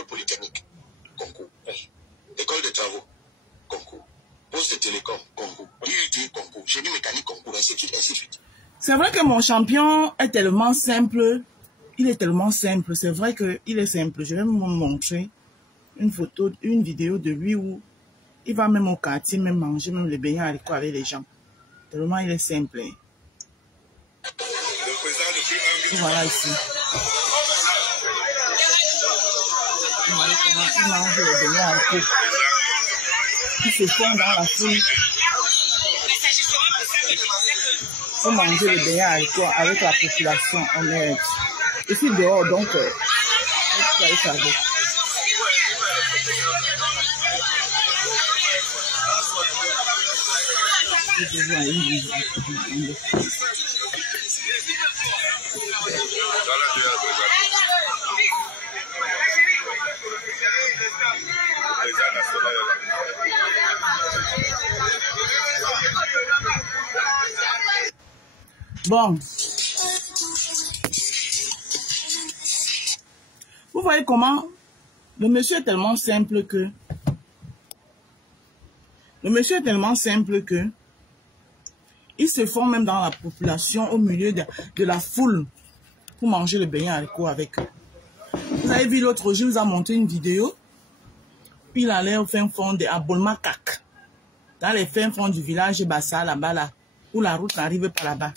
École polytechnique, concours. École de travaux, concours. Poste de télécom, concours. IUT, concours. Génie mécanique, concours, ainsi de suite, ainsi de suite. C'est vrai que mon champion est tellement simple. Il est tellement simple. C'est vrai qu'il est simple. Je vais vous montrer une photo, une vidéo de lui où il va même au quartier, même manger, même les beignets haricots avec les gens. Tellement il est simple. Voilà ici. Il mange les beignets haricots. Il se fond dans la foule. Il faut manger les beignets haricots avec la population honnête. Je suis dehors, donc vous savez. Bon. Vous voyez comment le monsieur est tellement simple que il se fond même dans la population au milieu de la foule pour manger le beignet haricot avec eux. Vous avez vu l'autre jour, je vous ai montré une vidéo. Puis il allait au fin fond de Abolmakak, dans les fins fonds du village Bassa, là-bas, là, où la route n'arrive pas là-bas.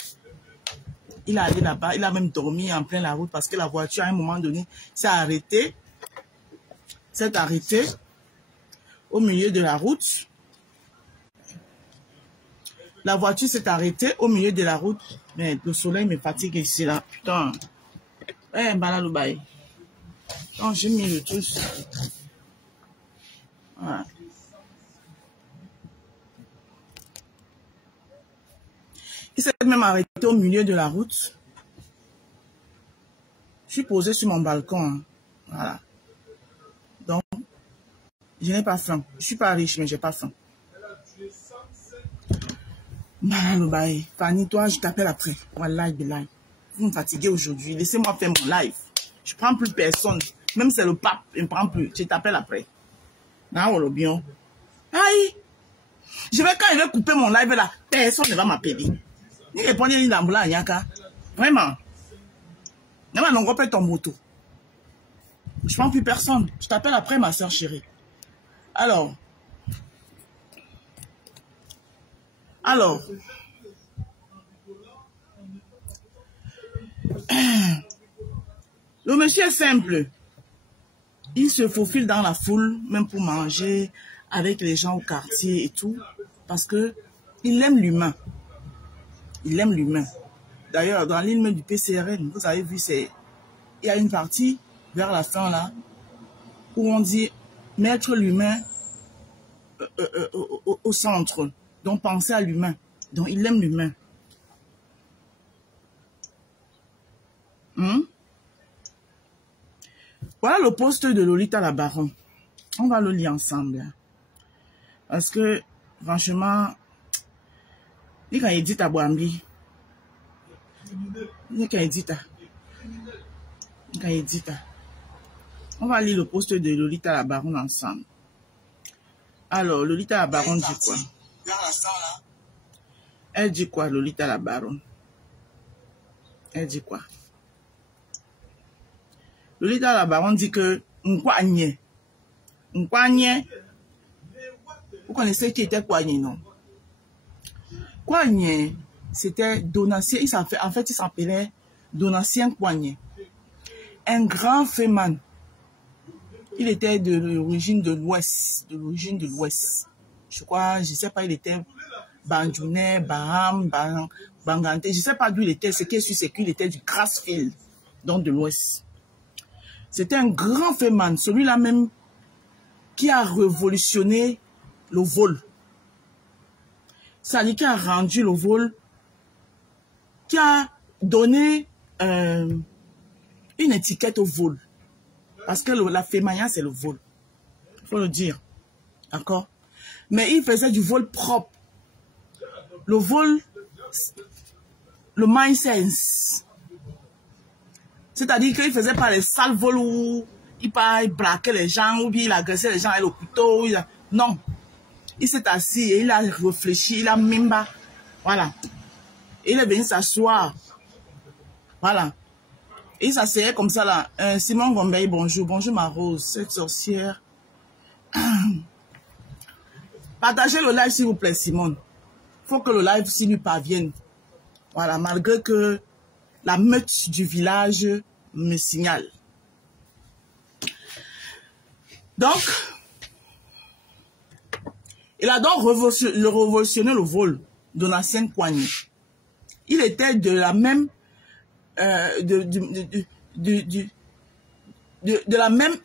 Il est allé là-bas, il a même dormi en plein la route parce que la voiture, à un moment donné, s'est arrêtée au milieu de la route. La voiture s'est arrêtée au milieu de la route. Mais le soleil me fatigue ici, là. Putain. Eh, balaloubaï. Donc, j'ai mis le tous. Voilà. Il s'est même arrêté au milieu de la route. Je suis posé sur mon balcon. Hein. Voilà. Donc, je n'ai pas faim. Je ne suis pas riche, mais je n'ai pas faim. Balaloubaï. Fanny, toi, je t'appelle après. Wallahi, billahi. Vous me fatiguez aujourd'hui. Laissez-moi faire mon live. Je ne prends plus personne. Même si c'est le pape, il ne me prend plus. Je t'appelle après. Non, le bien. Aïe. Quand il va couper mon live là, personne ne va m'appeler. Ni répondre ni d'amboula, Nyaka. Vraiment. Non, on ton moto. Je ne prends plus personne. Je t'appelle après, ma soeur chérie. Alors. Le monsieur est simple. Il se faufile dans la foule, même pour manger avec les gens au quartier et tout, parce que il aime l'humain. Il aime l'humain. D'ailleurs, dans l'hymne du PCRN, vous avez vu, il y a une partie vers la fin là, où on dit mettre l'humain au centre. Donc, penser à l'humain. Donc, il aime l'humain. Voilà le poste de Lolita la Baron. On va le lire ensemble. Parce que, franchement, il y a Edith à Boambi. Il y a Edith. On va lire le poste de Lolita la Baron ensemble. Alors, Lolita la Baron dit quoi? Elle dit quoi, Lolita la Baron? Elle dit quoi? Lolita la Baron dit que Nkwagne. Vous connaissez qui était Kwagne, non? Kwagne, c'était Donatien. En fait, il s'appelait Donatien Kwagne. Un grand féman. Il était de l'origine de l'Ouest. Je crois, je ne sais pas, il était Bandjounais, Baham, Bangante. Je ne sais pas d'où il était. Ce qui est sûr, c'est qu'il était du Grassfield, donc de l'Ouest. C'était un grand féman, celui-là même qui a révolutionné le vol. C'est-à-dire qui a rendu le vol, qui a donné une étiquette au vol. Parce que la fémania, c'est le vol. Il faut le dire. D'accord? Mais il faisait du vol propre. Le vol, le mind sense. C'est-à-dire qu'il ne faisait pas les sales vols où il braquait les gens, ou bien il agressait les gens avec le couteau. Non. Il s'est assis et il a réfléchi, il a même pas. Voilà. Et il est venu s'asseoir. Voilà. Et il s'asseyait comme ça là. Simon Gombeil, bonjour. Bonjour ma Rose, cette sorcière. Partagez le live s'il vous plaît, Simone. Il faut que le live s'il lui parvienne. Voilà, malgré que la meute du village me signale. Donc, il a donc révolutionné le vol de l'ancien Kouagné. Il était de la même de la même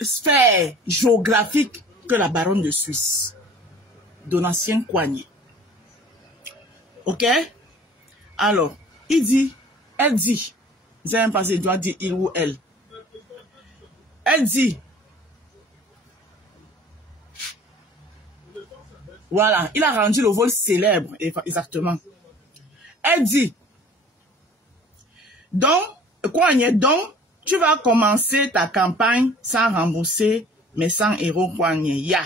sphère géographique que la baronne de Suisse, Donatien Kouagné. Ok? Alors, elle dit, vous avez pas, il doit dire il ou elle. Elle dit, voilà, il a rendu le vol célèbre, exactement. Elle dit, donc, Kouagné, donc, tu vas commencer ta campagne sans rembourser mes 100 € Kouagné. Ya.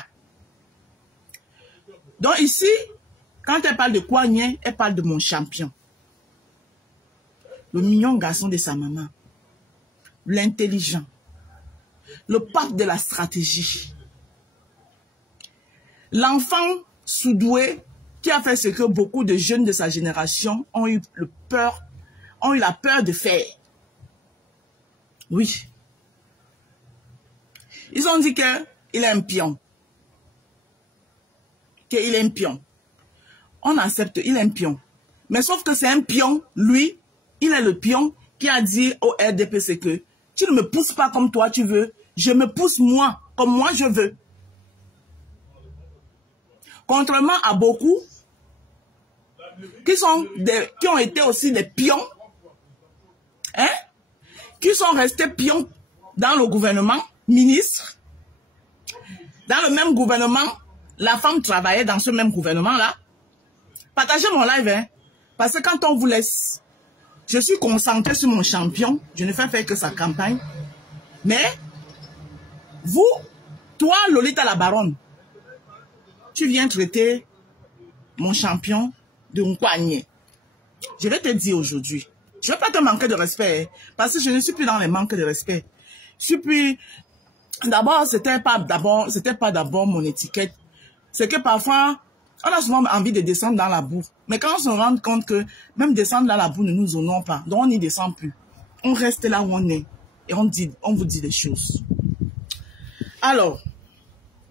Donc ici, quand elle parle de Kouagné, elle parle de mon champion. Le mignon garçon de sa maman. L'intelligent. Le pape de la stratégie. L'enfant sous-doué qui a fait ce que beaucoup de jeunes de sa génération ont eu la peur de faire. Oui. Ils ont dit qu'il est un pion. Qu'il est un pion. On accepte, il est un pion. Mais sauf que c'est un pion, lui, il est le pion qui a dit au RDPC que tu ne me pousses pas comme toi tu veux, je me pousse moi, comme moi je veux. Contrairement à beaucoup qui ont été aussi des pions, hein, qui sont restés pions dans le gouvernement, ministres. Dans le même gouvernement, la femme travaillait dans ce même gouvernement-là. Partagez mon live, hein, parce que quand on vous laisse, je suis concentré sur mon champion, je ne fais faire que sa campagne. Mais, vous, toi, Lolita la baronne, tu viens traiter mon champion de Kouagné. Je vais te dire aujourd'hui, je ne vais pas te manquer de respect, parce que je ne suis plus dans les manques de respect. Je suis plus... D'abord, c'était pas d'abord mon étiquette. C'est que parfois, on a souvent envie de descendre dans la boue. Mais quand on se rend compte que même descendre dans la boue ne nous honore pas, donc on n'y descend plus. On reste là où on est et on vous dit des choses. Alors,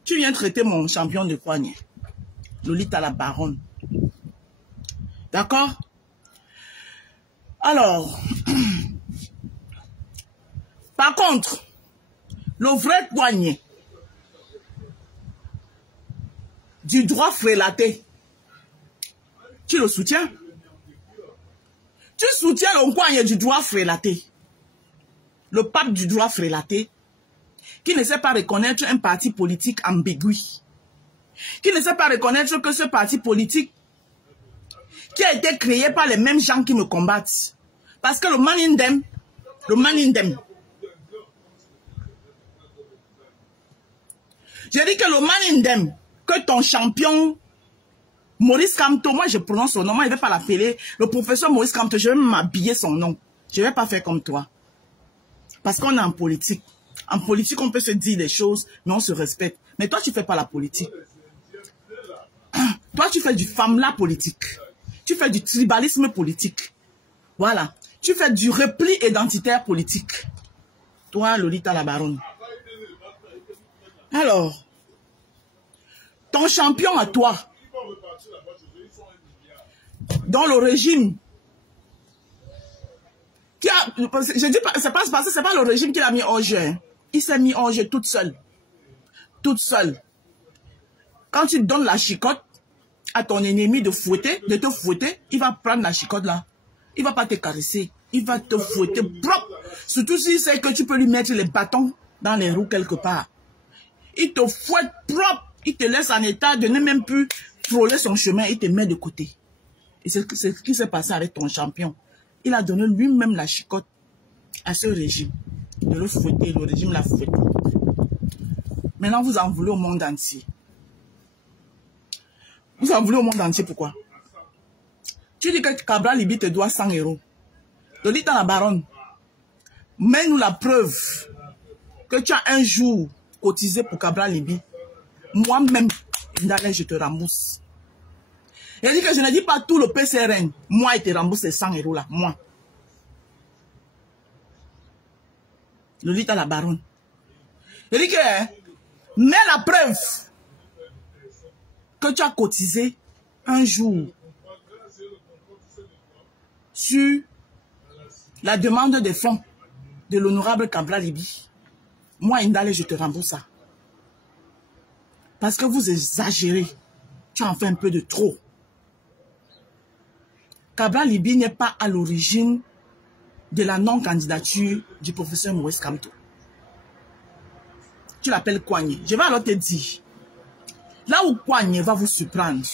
tu viens traiter mon champion de Kouagné, Lolita la baronne. D'accord? Alors, par contre, le vrai Kouagné du droit frélaté, tu le soutiens? Tu soutiens le Kouagné du droit frélaté, le pape du droit frélaté, qui ne sait pas reconnaître un parti politique ambigu, qui ne sait pas reconnaître que ce parti politique qui a été créé par les mêmes gens qui me combattent. Parce que le Manindem, j'ai dit que le Manindem, que ton champion Maurice Kamto, moi je prononce son nom, moi je ne vais pas l'appeler le professeur Maurice Kamto, je vais m'habiller son nom. Je ne vais pas faire comme toi. Parce qu'on est en politique. En politique, on peut se dire des choses, mais on se respecte. Mais toi, tu ne fais pas la politique. Toi, tu fais du femme-là politique. Tu fais du tribalisme politique. Voilà. Tu fais du repli identitaire politique. Toi, Lolita la baronne. Alors, ton champion à toi, dans le régime, qui a, je dis pas, c'est pas parce que c'est pas le régime qui l'a mis en jeu. Hein. Il s'est mis en jeu toute seule. Toute seule. Quand tu donnes la chicotte à ton ennemi de te fouetter, il va prendre la chicotte là. Il va pas te caresser. Il va te fouetter propre. Surtout s'il sait que tu peux lui mettre les bâtons dans les roues quelque part. Il te fouette propre. Il te laisse en état de ne même plus frôler son chemin. Il te met de côté. Et c'est ce qui s'est passé avec ton champion. Il a donné lui-même la chicotte à ce régime. de le fouetter, le régime l'a fouetté. Maintenant, vous en voulez au monde entier. Vous en voulez au monde entier, pourquoi? Tu dis que Cabral Liby te doit 100 €. Le dit à la baronne, mets-nous la preuve que tu as un jour cotisé pour Cabral Liby. Moi-même, je te rembourse. Il dit que je ne dis pas tout le PCRN. Moi, il te rembourse ces 100 € là. Moi. Le dit à la baronne. Il dit que mets la preuve que tu as cotisé un jour sur la demande des fonds de l'honorable Cabral Liby. Moi, Indale, je te rembourse ça. Parce que vous exagérez. Tu en fais un peu de trop. Cabral Liby n'est pas à l'origine de la non-candidature du professeur Maurice Kamto. Tu l'appelles Kouagné. Je vais alors te dire. Là où Kouagné va vous surprendre.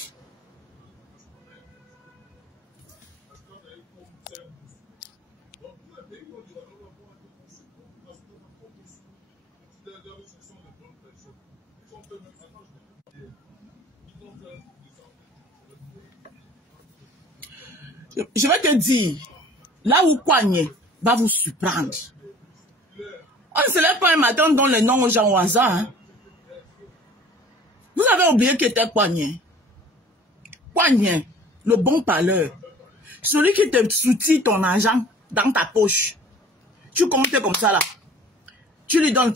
Je vais te dire, là où Kouagné va vous surprendre. On ne se lève pas un matin dans les noms aux gens au hasard. Hein? Vous avez oublié qui était Kouagné. Kouagné, le bon parleur. Celui qui te soutient ton argent dans ta poche. Tu comptes comme ça là. Tu lui donnes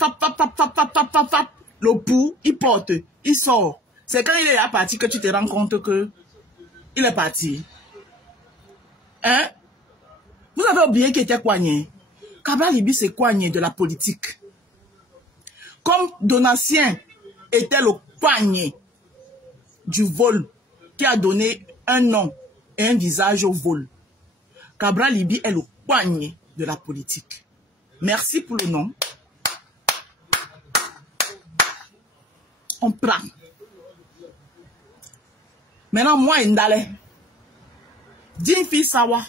le pouls, il porte, il sort. C'est quand il est à partir que tu te rends compte que il est parti. Hein? Vous avez oublié qui était Kouagné. Cabral Liby, c'est Kouagné de la politique. Comme Donatien était le Kouagné du vol qui a donné un nom et un visage au vol. Cabral Liby est le Kouagné de la politique. Merci pour le nom. On prend. Maintenant, moi, Indale. D'une fille sawa.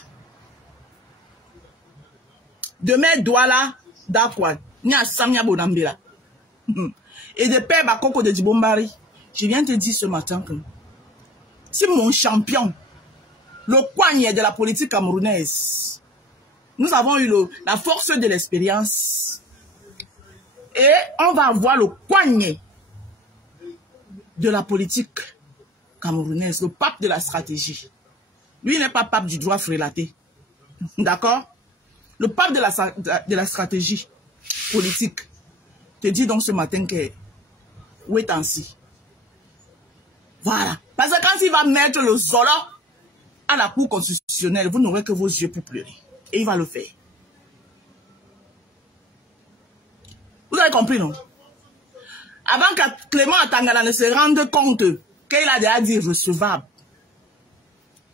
Demain, Douala, Dakwan, Nya Samia Bonambila. Et de Père Bakoko de Djibombari. Je viens te dire ce matin que si mon champion, le Kouagné de la politique camerounaise, nous avons eu la force de l'expérience et on va avoir le Kouagné de la politique camerounaise, le pape de la stratégie. Lui n'est pas pape du droit frélaté. D'accord? Le pape de la stratégie politique te dit donc ce matin que wait and see. Voilà. Parce que quand il va mettre le solo à la Cour constitutionnelle, vous n'aurez que vos yeux pour pleurer. Et il va le faire. Vous avez compris, non? Avant que Clément Atangana ne se rende compte qu'il a déjà dit recevable,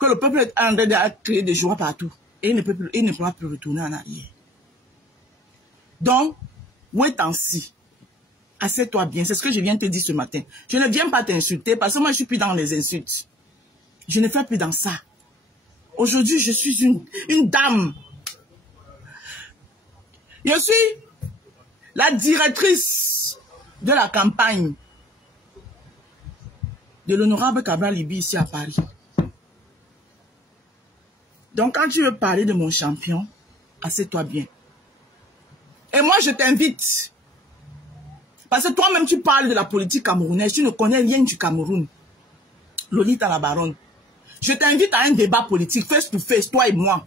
que le peuple est en train de créer des joies partout. Et il ne pourra plus retourner en arrière. Donc, wait and see. Assieds-toi bien. C'est ce que je viens de te dire ce matin. Je ne viens pas t'insulter parce que moi, je ne suis plus dans les insultes. Je ne fais plus dans ça. Aujourd'hui, je suis une dame. Je suis la directrice de la campagne de l'honorable Cabral Liby ici à Paris. Donc, quand tu veux parler de mon champion, assieds-toi bien. Et moi, je t'invite. Parce que toi-même, tu parles de la politique camerounaise. Tu ne connais rien du Cameroun. Lolita la baronne. Je t'invite à un débat politique, face to face, toi et moi.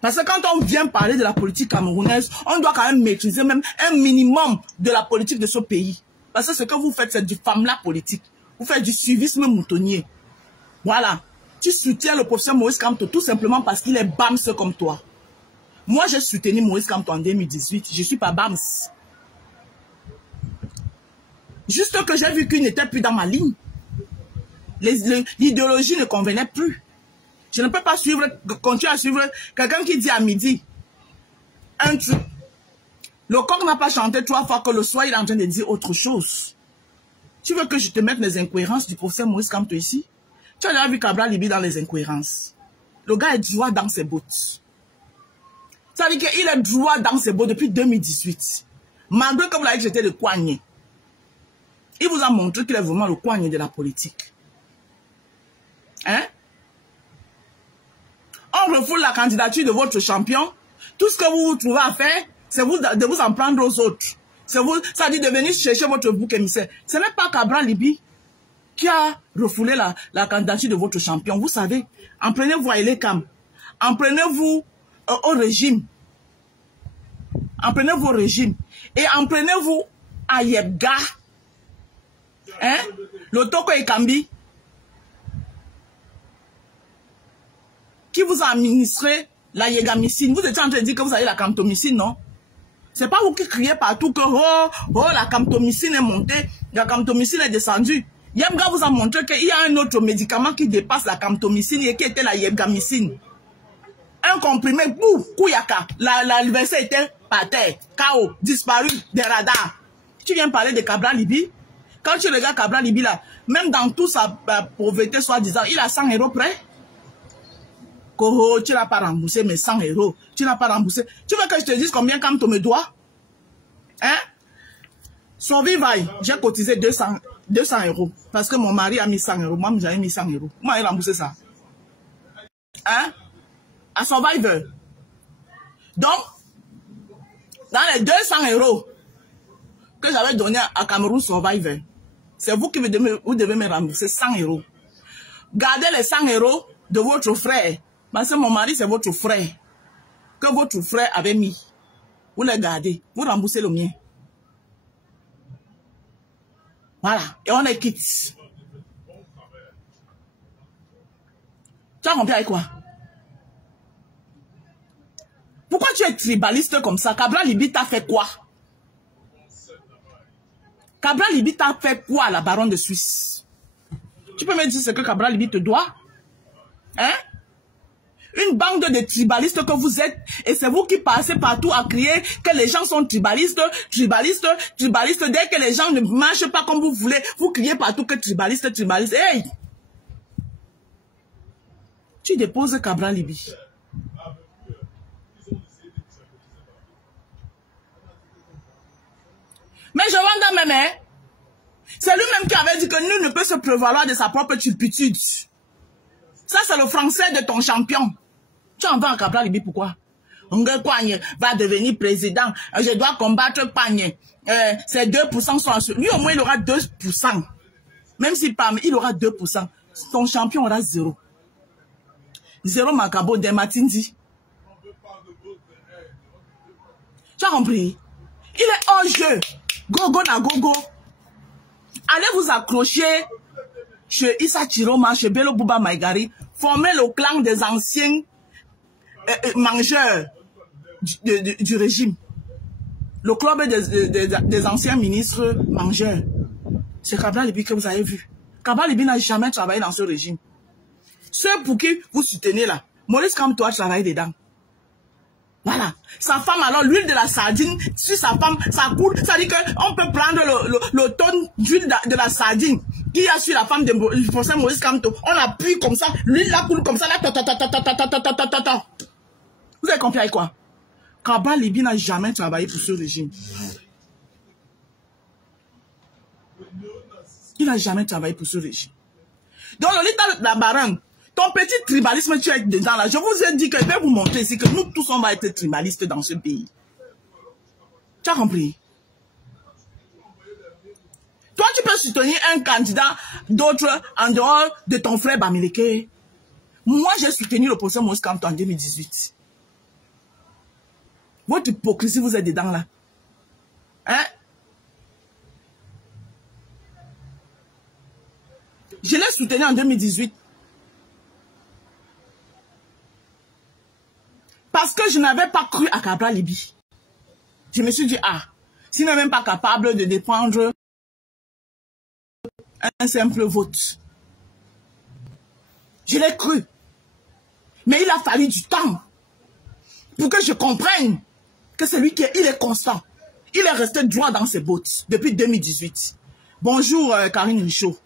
Parce que quand on vient parler de la politique camerounaise, on doit quand même maîtriser même un minimum de la politique de ce pays. Parce que ce que vous faites, c'est du famla politique. Vous faites du suivisme moutonnier. Voilà. Tu soutiens le professeur Maurice Kamto tout simplement parce qu'il est BAMS comme toi. Moi, j'ai soutenu Maurice Kamto en 2018. Je ne suis pas BAMS. Juste que j'ai vu qu'il n'était plus dans ma ligne. L'idéologie ne convenait plus. Je ne peux pas continuer à suivre quelqu'un qui dit à midi un truc. Le coq n'a pas chanté 3 fois que le soir il est en train de dire autre chose. Tu veux que je te mette les incohérences du professeur Maurice Kamto ici? Tu as déjà vu Cabral Liby dans les incohérences. Le gars est droit dans ses bottes. Ça veut dire qu'il est droit dans ses bottes depuis 2018. Malgré que vous l'avez jeté le coignet. Il vous a montré qu'il est vraiment le coignet de la politique. Hein? On refoule la candidature de votre champion. Tout ce que vous vous trouvez à faire, c'est de vous en prendre aux autres. C'est vous, ça dit de venir chercher votre bouc émissaire. Ce n'est pas Cabral Libi qui a refoulé la candidature de votre champion. Vous savez, en prenez-vous à Elekam. En prenez-vous au régime. En prenez-vous au régime. Et en prenez-vous à Yebga. Hein? Le Toko Ekambi. Qui vous a administré la Yegamicine. Vous étiez en train de dire que vous avez la camptomycine, non? C'est pas vous qui criez partout que la camptomycine est montée, la camptomycine est descendue. Yebga vous a montré qu'il y a un autre médicament qui dépasse la camptomycine et qui était la Yegamicine. Un comprimé, bouf, Kouyaka. L'adversaire était par terre, KO, disparu des radars. Tu viens parler de Cabral Libi? Quand tu regardes Cabral Libi là, même dans toute sa pauvreté soi-disant, il a 100 € près. Tu n'as pas remboursé mes 100 €. Tu n'as pas remboursé. Tu veux que je te dise combien Camto me doit? Hein? Son vivaille, j'ai cotisé 200 €. Parce que mon mari a mis 100 €. Moi, j'avais mis 100 €. Moi, j'ai remboursé ça. Hein? À Survivor. Donc, dans les 200 € que j'avais donné à Cameroun Survivor, c'est vous qui vous devez me rembourser 100 €. Gardez les 100 € de votre frère. Parce que mon mari, c'est votre frère. Que votre frère avait mis. Vous les gardez. Vous remboursez le mien. Voilà. Et on est quitte. Tu as compris avec quoi? Pourquoi tu es tribaliste comme ça? Cabral Libi t'a fait quoi? Cabral Libi t'a fait quoi, la baronne de Suisse? Tu peux me dire ce que Cabral Libi te doit? Hein? Une bande de tribalistes que vous êtes, et c'est vous qui passez partout à crier que les gens sont tribalistes, tribalistes, tribalistes. Dès que les gens ne marchent pas comme vous voulez, vous criez partout que tribalistes, tribalistes. Hey! Tu déposes Cabral Libi. Mais je vends même, hein? C'est lui-même qui avait dit que nul ne peut se prévaloir de sa propre turpitude. Ça, c'est le français de ton champion. Tu en vas à Cabral Libi, pourquoi? Ongue Kouagne va devenir président. Je dois combattre Kouagne. C'est 2% sont assurés. Lui, au moins, il aura 2%. Même si il aura 2%. Ton champion aura 0. 0 Macabo de Matindi. Tu as compris? Il est hors jeu. Gogo na gogo. Allez vous accrocher chez Issa Chiroma, chez Bello Bouba Maïgari. Former le clan des anciens mangeurs du régime. Le club des anciens ministres mangeurs. C'est Cabral Libi que vous avez vu. Cabral Libi n'a jamais travaillé dans ce régime. Ceux pour qui vous soutenez là, Maurice Kamto a travaillé dedans. Voilà. Sa femme, alors, l'huile de la sardine, sur sa femme, ça coule. Ça dit qu'on peut prendre le tonne d'huile de la sardine qui a sur la femme de Maurice Kamto. On appuie comme ça, l'huile là coule comme ça, là, Vous avez compris avec quoi? Cabral Libi n'a jamais travaillé pour ce régime. Il n'a jamais travaillé pour ce régime. Donc, l'état de la baronne, ton petit tribalisme, tu es dedans là. Je vous ai dit que je vais vous montrer ici que nous tous, on va être tribalistes dans ce pays. Tu as compris? Toi, tu peux soutenir un candidat d'autre en dehors de ton frère Bamileke. Moi, j'ai soutenu le professeur Maurice Kamto en 2018. Votre hypocrisie, vous êtes dedans là. Hein? Je l'ai soutenu en 2018. Parce que je n'avais pas cru à Cabral Libi. Je me suis dit, ah, s'il n'est même pas capable de défendre un simple vote. Je l'ai cru. Mais il a fallu du temps pour que je comprenne que c'est lui il est constant. Il est resté droit dans ses bottes depuis 2018. Bonjour, Karine Richaud.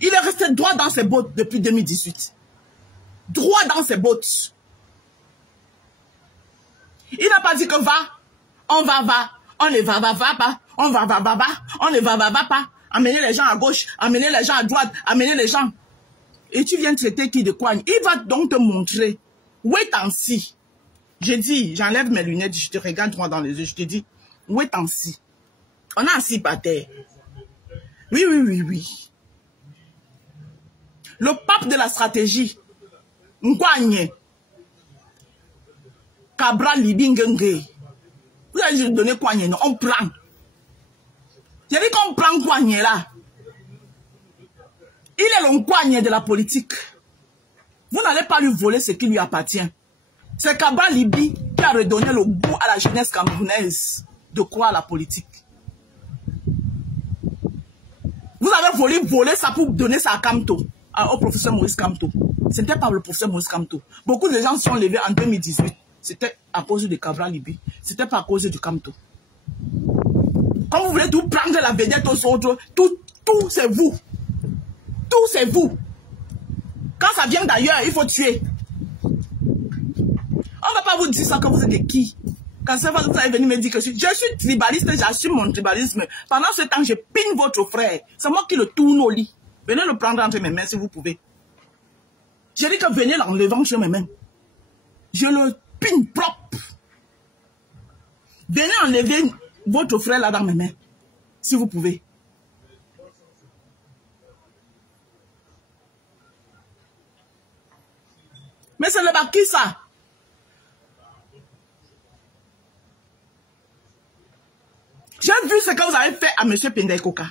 Il est resté droit dans ses bottes depuis 2018. Droit dans ses bottes. Il n'a pas dit que va, on ne va pas, on ne va pas. Amener les gens à gauche, amener les gens à droite, amener les gens. Et tu viens traiter qui de quoi? Il va donc te montrer. Wait and see. J'ai dit, j'enlève mes lunettes, je te regarde droit dans les yeux, je te dis, wait and see. On a assis par terre. Oui. Le pape de la stratégie, Nkwanye, Cabral Libingenge. Vous avez donné Kwanye, non, on prend. J'ai dit qu'on prend Kwanye là. Il est le Kwanye de la politique. Vous n'allez pas lui voler ce qui lui appartient. C'est Cabral Libi qui a redonné le goût à la jeunesse camerounaise de croire à la politique. Vous avez volé ça pour donner ça à Kamto, au professeur Maurice Kamto. Ce n'était pas le professeur Maurice Kamto. Beaucoup de gens se sont levés en 2018. C'était à cause de Cabral Libi. C'était pas à cause du Kamto. Quand vous voulez tout prendre la vedette aux autres, tout c'est vous. Tout c'est vous. Quand ça vient d'ailleurs, il faut tuer. On ne va pas vous dire ça quand vous êtes de qui. Quand ça va, vous allez venir me dire que je suis tribaliste, j'assume mon tribalisme. Pendant ce temps, je pine votre frère. C'est moi qui le tourne au lit. Venez le prendre entre mes mains si vous pouvez. J'ai dit que venez l'enlever entre mes mains. Je le pine propre. Venez enlever votre frère là dans mes mains. Si vous pouvez. Mais c'est le Baki ça. J'ai vu ce que vous avez fait à M. Pendekoka.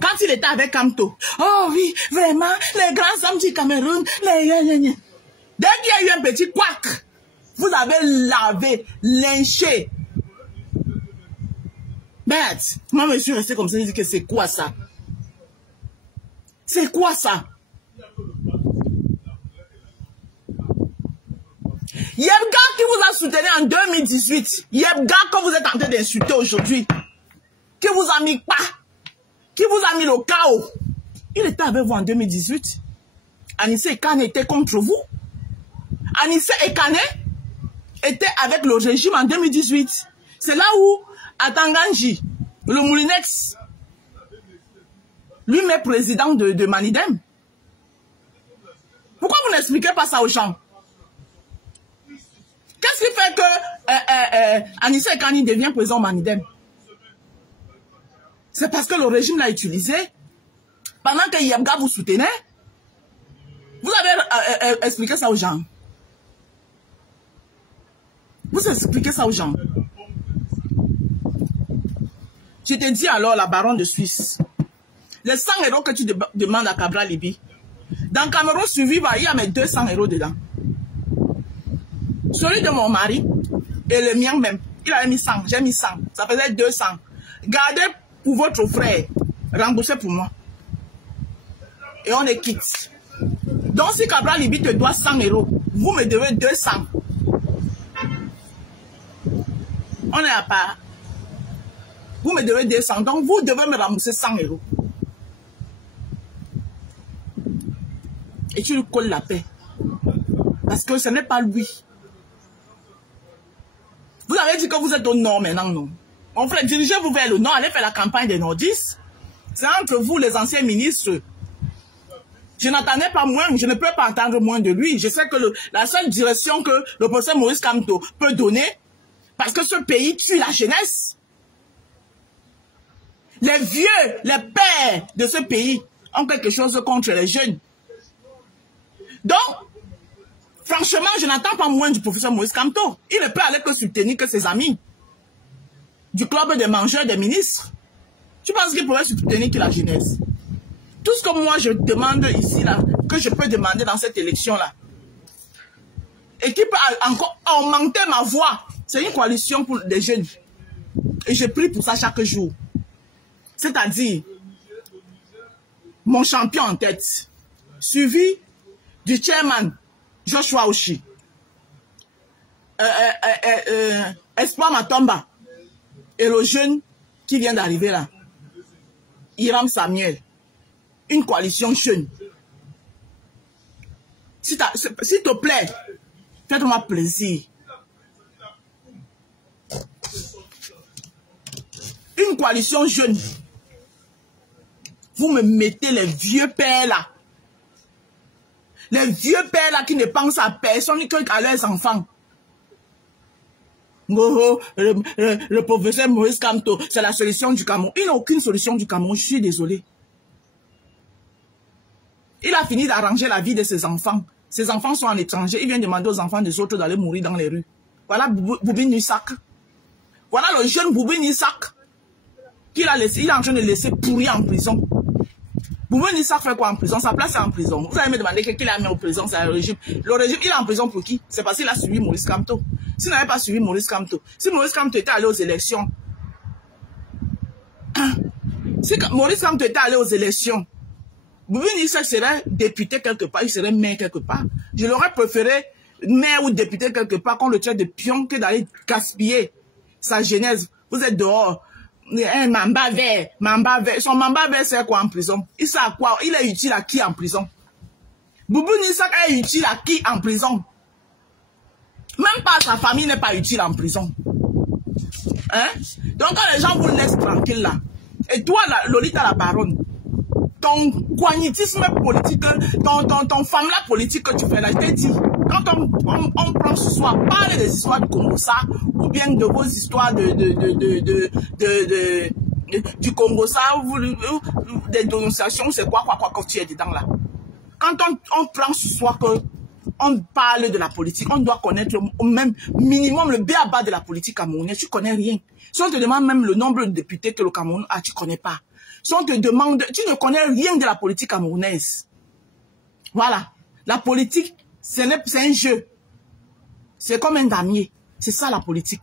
Quand il était avec Kamto. Oh oui, vraiment, les grands hommes du Cameroun. Dès qu'il y a eu un petit couac, vous avez lavé, lynché. Bête. Moi, je suis resté comme ça, je dis que c'est quoi ça? C'est quoi ça? Yebga qui vous a soutenu en 2018, Yebga que vous êtes en train d'insulter aujourd'hui, qui vous a mis pas, qui vous a mis le chaos, il était avec vous en 2018. Anissé Ekane était contre vous. Anissé Ekane était avec le régime en 2018. C'est là où Atanganji, le Moulinex, lui-même président de Manidem. Pourquoi vous n'expliquez pas ça aux gens? Qu'est-ce qui fait que Anissé Ekane devient président Manidem? C'est parce que le régime l'a utilisé. Pendant que Yebga vous soutenait, vous avez expliqué ça aux gens. Vous expliquez ça aux gens. Je te dis alors, la baronne de Suisse, les 100 € que tu demandes à Cabral Libi, dans Cameroun Survivre, il y a mes 200 € dedans. Celui de mon mari et le mien même, il avait mis 100, j'ai mis 100, ça faisait 200. Gardez pour votre frère, remboursez pour moi. Et on est quitte. Donc si Cabral Libi te doit 100 €, vous me devez 200. On est à part. Vous me devez 200, donc vous devez me rembourser 100 €. Et tu lui colles la paix. Parce que ce n'est pas lui. Vous avez dit que vous êtes au nord maintenant, non? Mon frère, dirigez-vous vers le nord, allez faire la campagne des nordistes. C'est entre vous, les anciens ministres. Je n'entendais pas moins, je ne peux pas entendre moins de lui. Je sais que la seule direction que le professeur Maurice Kamto peut donner, parce que ce pays tue la jeunesse. Les vieux, les pères de ce pays ont quelque chose contre les jeunes. Donc, franchement, je n'entends pas moins du professeur Maurice Kamto. Il ne peut aller que soutenir que ses amis. Du club des mangeurs des ministres. Tu penses qu'il pourrait soutenir que la jeunesse? Tout ce que moi je demande ici, là, que je peux demander dans cette élection-là, et qui peut encore augmenter ma voix, c'est une coalition pour les jeunes. Et je prie pour ça chaque jour. C'est-à-dire, mon champion en tête, suivi du chairman Joshua Oshi, Espoir Matomba, et le jeune qui vient d'arriver là, Hiram Samuel, une coalition jeune. S'il te plaît, faites-moi plaisir. Une coalition jeune. Vous me mettez les vieux pères là. Les vieux pères là qui ne pensent à personne qu'à leurs enfants. Le professeur Maurice Kamto, c'est la solution du Cameroun. Il n'a aucune solution du Cameroun, je suis désolé. Il a fini d'arranger la vie de ses enfants. Ses enfants sont en étranger. Il vient demander aux enfants des autres d'aller mourir dans les rues. Voilà Boubine Isaac. Voilà le jeune Boubine Isaac qu'il a laissé. Il est en train de laisser pourrir en prison. Boubine Isaac fait quoi en prison? Sa place est en prison. Vous allez me demander qui l'a mis en prison, c'est le régime. Le régime, il est en prison pour qui? C'est parce qu'il a suivi Maurice Kamto. S'il n'avait pas suivi Maurice Kamto, si Maurice Kamto était allé aux élections, si Maurice Kamto était allé aux élections, Boubine Isaac serait député quelque part, il serait maire quelque part. Je l'aurais préféré maire ou député quelque part qu'on le traite de pion que d'aller gaspiller sa jeunesse. Vous êtes dehors. Un mamba vert. Son mamba vert, c'est quoi en prison? Il sait à quoi? Il est utile à qui en prison? Boubine Isaac est utile à qui en prison? Même pas sa famille n'est pas utile en prison. Hein? Donc quand les gens vous laissent tranquille là, et toi, Lolita la baronne, ton coignitisme politique, ton femme-là politique que tu fais là, je t'ai dit, quand on prend ce soir, parle des histoires du Congo, ça, ou bien de vos histoires du Congo, ça, des dénonciations, c'est quoi quand tu es dedans là. Quand on prend ce soir que on parle de la politique, on doit connaître au même minimum le b.a.-ba de la politique camerounaise. Tu connais rien. Si on te demande même le nombre de députés que le Cameroun a, tu connais pas. Si on te demande, tu ne connais rien de la politique camerounaise. Voilà. La politique, c'est un jeu. C'est comme un damier. C'est ça la politique.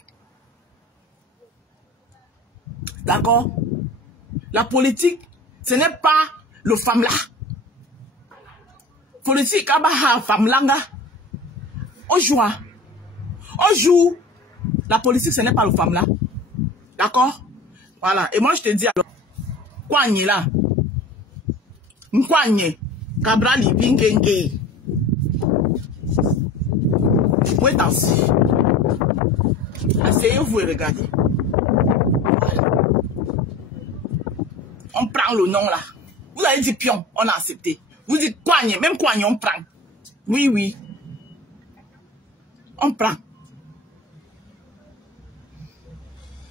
D'accord? La politique, ce n'est pas le femme là. Politique, femme là. On joue. La politique, ce n'est pas le femme là. D'accord? Voilà. Et moi, je te dis alors, Kwanye là. Mkwanye. Cabral Ibingenge. Oui, t'en-ci. Asseyez-vous et regardez. Voilà. On prend le nom là. Vous avez dit pion, on a accepté. Vous dites Kwanye, même Kwanye, on prend. Oui, oui. On prend.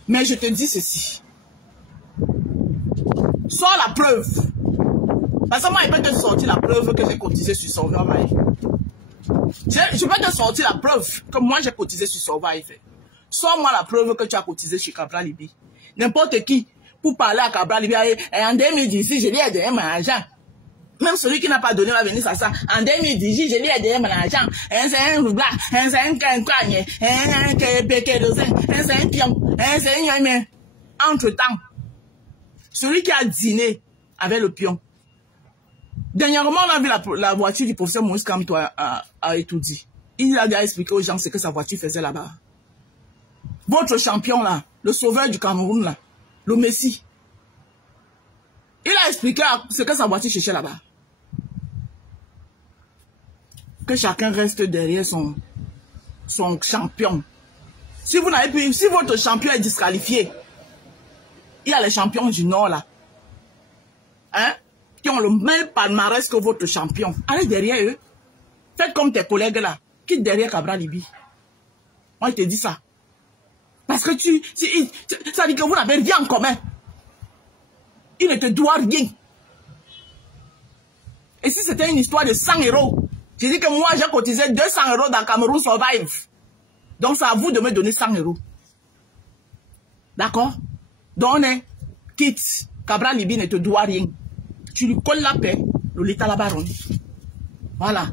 Mais je te dis ceci. Sors la preuve. Parce que moi, il peut te sortir la preuve que j'ai cotisé sur Survive. Je peux te sortir la preuve que moi, j'ai cotisé sur Survive. Sors-moi la preuve que tu as cotisé sur Cabral Libi. N'importe qui, pour parler à Cabral Libi, en 2018, je lui ai donné mon argent. Même celui qui n'a pas donné va venir à ça. En 2018, je lui ai donné mon argent. C'est un roubla, c'est un coigne, c'est un pion, c'est un entre-temps. Celui qui a dîné avec le pion. Dernièrement, on a vu la voiture du professeur Maurice Kamto a étudié. Il a déjà expliqué aux gens ce que sa voiture faisait là-bas. Votre champion là, le sauveur du Cameroun là, le Messi. Il a expliqué ce que sa voiture cherchait là-bas. Que chacun reste derrière son champion. Si vous n'avez plus, si votre champion est disqualifié, il y a les champions du Nord là. Hein? Qui ont le même palmarès que votre champion. Allez derrière eux. Faites comme tes collègues là. Quitte derrière Cabral Libi. Moi, je te dis ça. Parce que ça dit que vous n'avez rien en commun. Il ne te doit rien. Et si c'était une histoire de 100 €, je dis que moi, j'ai cotisé 200 € dans Cameroun Survive. Donc, c'est à vous de me donner 100 €. D'accord? Donc, on est quitte. Cabral Libi ne te doit rien. Tu lui colles la paix, Lolita la baronne. Voilà.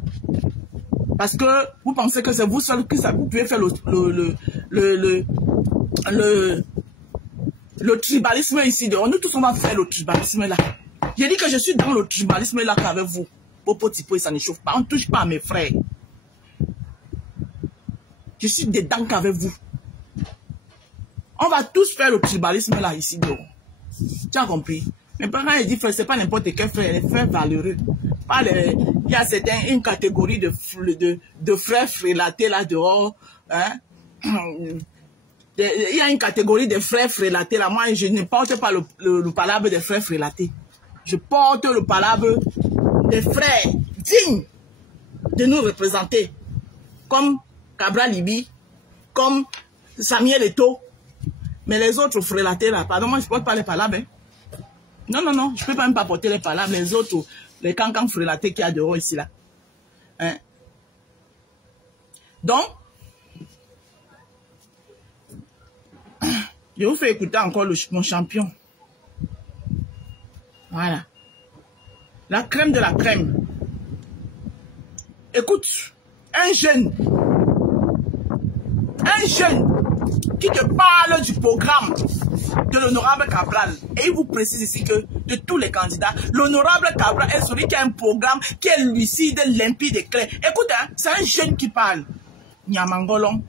Parce que vous pensez que c'est vous seul que ça, vous pouvez faire le tribalisme ici dehors. Nous tous on va faire le tribalisme là. J'ai dit que je suis dans le tribalisme là qu'avec vous. Popo Tipo, ça ne chauffe pas. On ne touche pas à mes frères. Je suis dedans qu'avec vous. On va tous faire le tribalisme là ici dehors. Tu as compris? Mais quand il dit frère, c'est pas n'importe quel frère, les frères valeureux. Il y a une catégorie de frères frélatés là dehors. Hein? Il y a une catégorie de frères frélatés. Là, moi, je ne porte pas le palabre des frères frélatés. Je porte le palabre des frères dignes de nous représenter. Comme Cabral Libi, comme Samuel Eto'o. Mais les autres frélatés là, pardon, moi je ne porte pas les palabres. Hein. Non, non, non, je ne peux même pas porter les palabres. Les autres, les cancans frélatés qu'il y a dehors ici là. Hein? Donc, je vous fais écouter encore mon champion. Voilà. La crème de la crème. Écoute, un jeune qui te parle du programme de l'honorable Cabral. Et il vous précise ici que de tous les candidats, l'honorable Cabral est celui qui a un programme qui est lucide, limpide et clair. Écoute, hein, c'est un jeune qui parle. Nyamangolong. L'honorable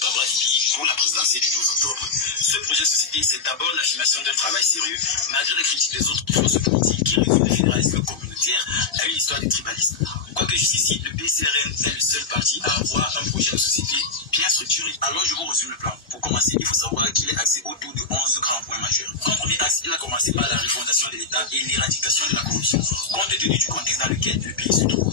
Cabral pour la présidentielle du 12 octobre. Ce projet de société, c'est d'abord l'affirmation d'un travail sérieux, malgré les critiques des autres forces politiques qui réduisent le fédéralisme communautaire à une histoire de tribalisme. Quoique jusqu'ici, le PCRN est le seul parti à avoir un projet de société bien structuré. Alors je vous résume le plan. Pour commencer, il faut savoir qu'il est axé autour de 11 grands points majeurs. En premier axe, il a commencé par la refondation de l'État et l'éradication de la corruption, compte tenu du contexte dans lequel le pays se trouve.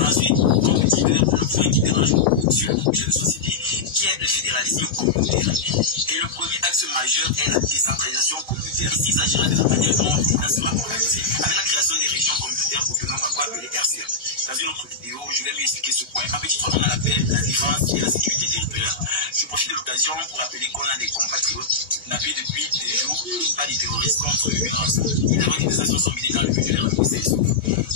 Ensuite, comme dit, le point qui dérange beaucoup sur le projet de société, qui est le fédéralisme communautaire. Et le premier axe majeur est la décentralisation communautaire. Il s'agira de la manière dont l'État sera organisé avec la création des régions communautaires autonomes, à quoi appeler RCR. Dans une autre vidéo, je vais lui expliquer ce point. En petit trois, on l'appelle la défense et la sécurité territoriale. Je profite de l'occasion pour rappeler qu'on a des compatriotes kidnappés depuis des jours par des terroristes contre une race. Les organisations sont militants le but de les repousser.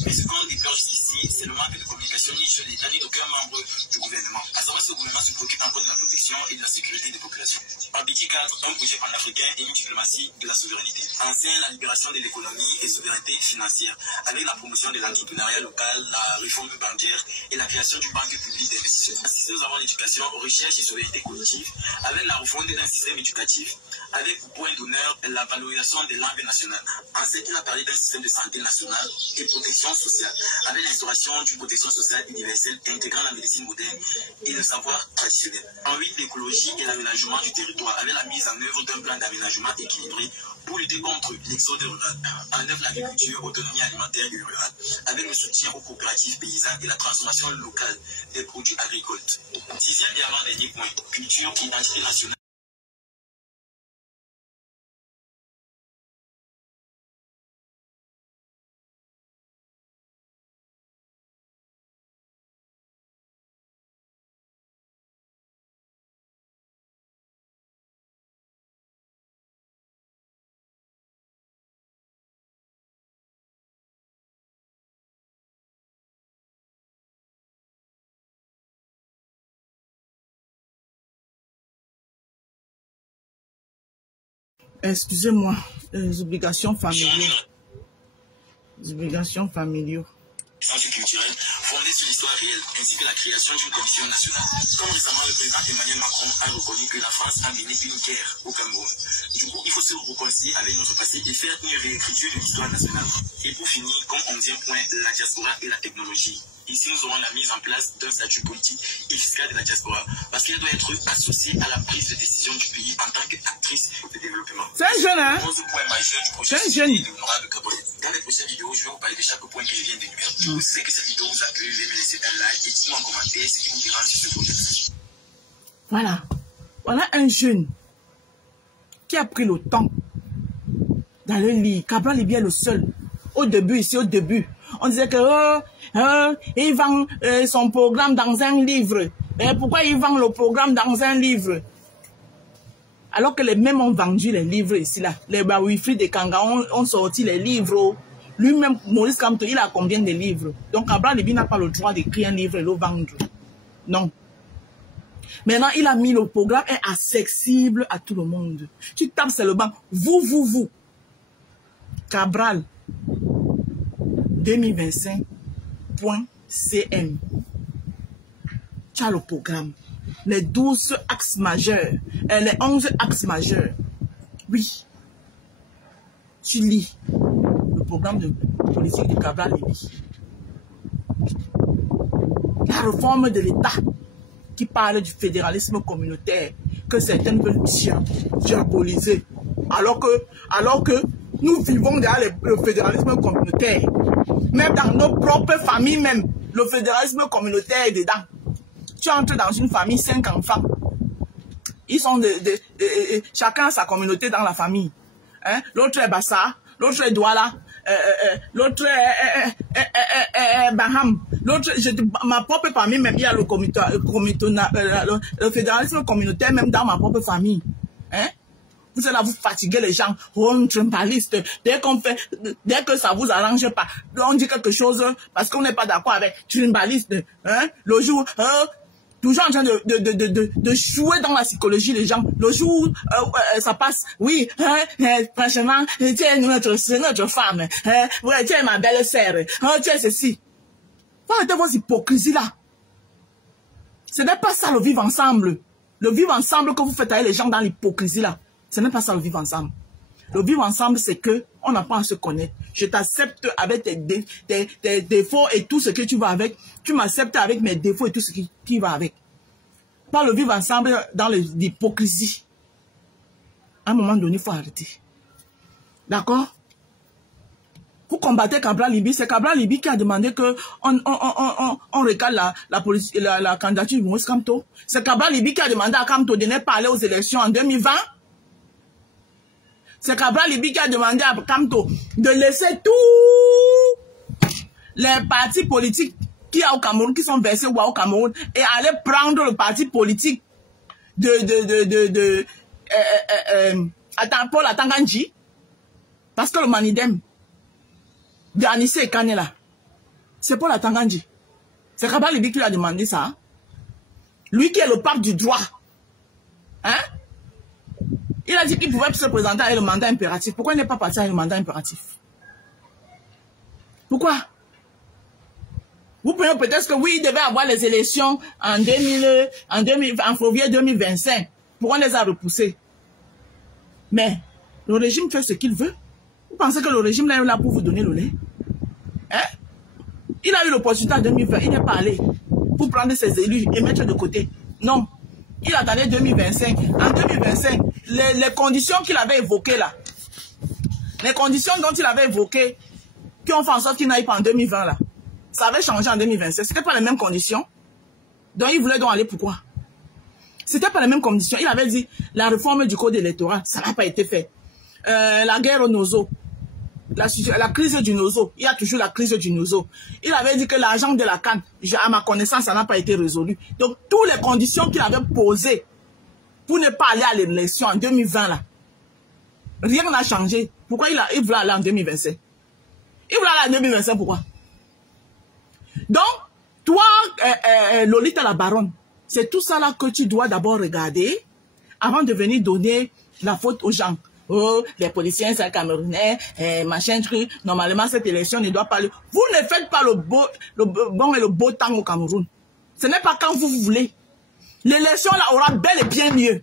Mais ce qu'on déplore ici, c'est le manque de communication ni chez l'État ni d'aucun membre du gouvernement. À savoir, ce gouvernement se préoccupe encore de la protection et de la sécurité des populations. En petit cadre, un projet panafricain et une diplomatie de la souveraineté. Ancien, la libération de l'économie et souveraineté financière, avec la promotion de l'entrepreneuriat local, la réforme bancaire et la création d'une banque publique d'investissement. Ensuite, nous avons l'éducation, recherche et souveraineté cognitive, avec la refonte d'un système éducatif, avec pour point d'honneur la valorisation des langues nationales. Ensuite, il a parlé d'un système de santé nationale et protection sociale, avec l'instauration d'une protection sociale universelle intégrant la médecine moderne et le savoir traditionnel. Ensuite, l'écologie et l'aménagement du territoire, avec la mise en œuvre d'un plan d'aménagement équilibré pour lutter contre l'exode rural, en œuvre l'agriculture, autonomie alimentaire et rurale, avec le soutien aux coopératives paysannes et la transformation locale des produits agricoles. Sixième et avant-dernier point, culture et identité nationale. Excusez-moi, les obligations familiales. Les obligations familiales. Culturelle fondée sur l'histoire réelle, ainsi que la création d'une commission nationale. Comme récemment, le président Emmanuel Macron a reconnu que la France a mené une guerre au Cameroun. Du coup, il faut se réconcilier avec notre passé et faire une réécriture de l'histoire nationale. Et pour finir, comme 11e point, la diaspora et la technologie. Ici, nous aurons la mise en place d'un statut politique et fiscal de la diaspora, parce qu'elle doit être associée à la prise de décision du pays en tant qu'actrice de développement. C'est un jeune, hein? 11 points majeurs du projet C'est un jeune. de l'honorable Cabral. Dans les prochaines vidéos, je vais vous parler de chaque point que je viens d'énumérer. Je sais que cette vidéo vous a plu, veuillez me laisser un like et dites-moi en commentaire ce qui vous dérange sur ce projet. Voilà. Voilà un jeune qui a pris le temps d'aller lire. Cabral est bien le seul. Au début, ici, au début, on disait que il vend son programme dans un livre. Mais pourquoi il vend le programme dans un livre? Alors que les mêmes ont vendu les livres ici, là. Les Bawifri de Kanga ont sorti les livres. Lui-même, Maurice Kamto, il a combien de livres? Donc, Cabral Libi n'a pas le droit d'écrire un livre et le vendre. Non. Maintenant, il a mis le programme est accessible à tout le monde. Tu tapes seulement vous. Cabral 2025.cm. Tu as le programme. Les 12 axes majeurs. Les 11 axes majeurs. Oui. Tu lis le programme de politique de Cabral Libi. La réforme de l'État. qui parle du fédéralisme communautaire que certains veulent diaboliser. Alors que nous vivons derrière le fédéralisme communautaire. Même dans nos propres familles, même, le fédéralisme communautaire est dedans. Tu entres dans une famille, 5 enfants. Ils sont chacun a sa communauté dans la famille. Hein? L'autre est Bassa, l'autre est Douala, l'autre est Baham. Ma propre famille, même il y a le fédéralisme communautaire, même dans ma propre famille. Hein? Vous êtes là, vous fatiguez les gens. Oh, trumbaliste. Dès que ça vous arrange pas, on dit quelque chose parce qu'on n'est pas d'accord avec trumbaliste. Hein? Le jour, toujours en train de jouer dans la psychologie les gens. Le jour ça passe, oui, franchement, tu es notre femme, ouais, tu es ma belle sœur, tu es ceci. Arrêtez vos hypocrisies là. Ce n'est pas ça le vivre ensemble. Le vivre ensemble que vous faites avec les gens dans l'hypocrisie là, ce n'est pas ça le vivre ensemble. Le vivre ensemble, c'est que on apprend à se connaître. Je t'accepte avec tes défauts et tout ce que tu vas avec. Tu m'acceptes avec mes défauts et tout ce qui va avec. Pas le vivre ensemble dans l'hypocrisie. À un moment donné, il faut arrêter. D'accord? Vous combattez Kabla Libi. C'est Kabla Libi qui a demandé que on recale la candidature de Moïse Kamto. C'est Kabla Libi qui a demandé à Kamto de ne pas aller aux élections en 2020. C'est Kabla Libi qui a demandé à Kamto de laisser tous les partis politiques qui y a au Cameroun, qui sont versés au Cameroun, et aller prendre le parti politique Paul Atanganji, parce que le Manidem de Anissé et Kanela, c'est Paul Atanganji. C'est Kabla Libi qui lui a demandé ça. Hein? Lui qui est le pape du droit. Hein? Il a dit qu'il pouvait se présenter avec le mandat impératif. Pourquoi il n'est pas parti avec le mandat impératif? Pourquoi? Vous pouvez peut-être que oui, il devait avoir les élections en février 2025. Pourquoi on les a repoussées? Mais le régime fait ce qu'il veut. Vous pensez que le régime là est là pour vous donner le lait? Hein? Il a eu l'opportunité en 2020. Il n'est pas allé pour prendre ses élus et mettre de côté. Non. Il attendait 2025. En 2025, les conditions qu'il avait évoquées là, les conditions dont il avait évoquées, qui ont fait en sorte qu'il n'aille pas en 2020 là, ça avait changé en 2027. C'était pas les mêmes conditions. Donc il voulait donc aller pourquoi? C'était pas les mêmes conditions. Il avait dit la réforme du code électoral, ça n'a pas été fait. La guerre au Nozo, la crise du Nozo, il y a toujours la crise du Nozo. Il avait dit que l'argent de la CAN, à ma connaissance, ça n'a pas été résolu. Donc, toutes les conditions qu'il avait posées pour ne pas aller à l'élection en 2020, là, rien n'a changé. Pourquoi il voulait aller en 2025? Il voulait aller en 2025, pourquoi? Donc, toi, Lolita la baronne, c'est tout ça là que tu dois d'abord regarder avant de venir donner la faute aux gens. Oh, les policiers, c'est camerounais, machin truc. Normalement, cette élection ne doit pas... Vous ne faites pas le bon et le beau temps au Cameroun. Ce n'est pas quand vous voulez. L'élection là aura bel et bien mieux.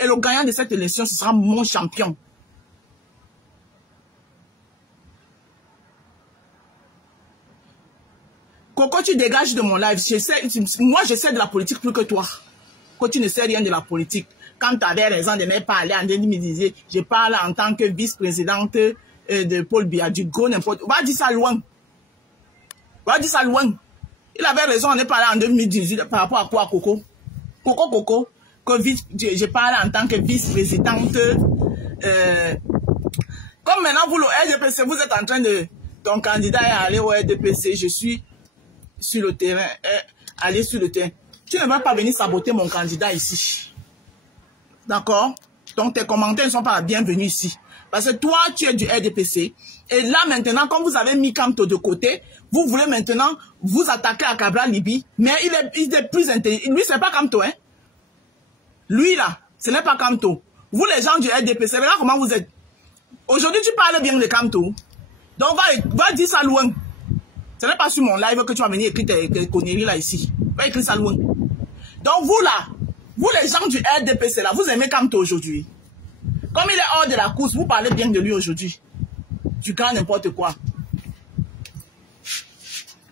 Et le gagnant de cette élection, ce sera mon champion. Coco, tu dégages de mon live. Moi, je sais de la politique plus que toi. Quand tu ne sais rien de la politique. Quand tu avais raison de ne pas parler en 2018, je parle en tant que vice-présidente de Paul Biya, du gros n'importe. Va dire ça loin. Va dire ça loin. Il avait raison de ne pas parler en 2018 par rapport à quoi, Coco? Coco, que je parle en tant que vice-présidente. Comme maintenant, vous, le RDPC, vous êtes en train de... Ton candidat est allé au RDPC, je suis sur le terrain, aller sur le terrain. Tu ne vas pas venir saboter mon candidat ici. D'accord? Donc, tes commentaires ne sont pas bienvenus ici. Parce que toi, tu es du RDPC. Et là, maintenant, comme vous avez mis Kamto de côté, vous voulez maintenant vous attaquer à Kabla Libi. Mais il est plus intelligent. Lui, c'est pas Kamto, hein? Lui, là, ce n'est pas Kamto. Vous, les gens du RDPC, regarde comment vous êtes. Aujourd'hui, tu parles bien de Kamto. Donc, va dire ça loin. Ce n'est pas sur mon live que tu vas venir écrire tes conneries là, ici. Va écrire ça loin. Donc, vous, là, vous, les gens du RDPC, là, vous aimez Kamto aujourd'hui. Comme il est hors de la course, vous parlez bien de lui aujourd'hui. Tu gagnes n'importe quoi.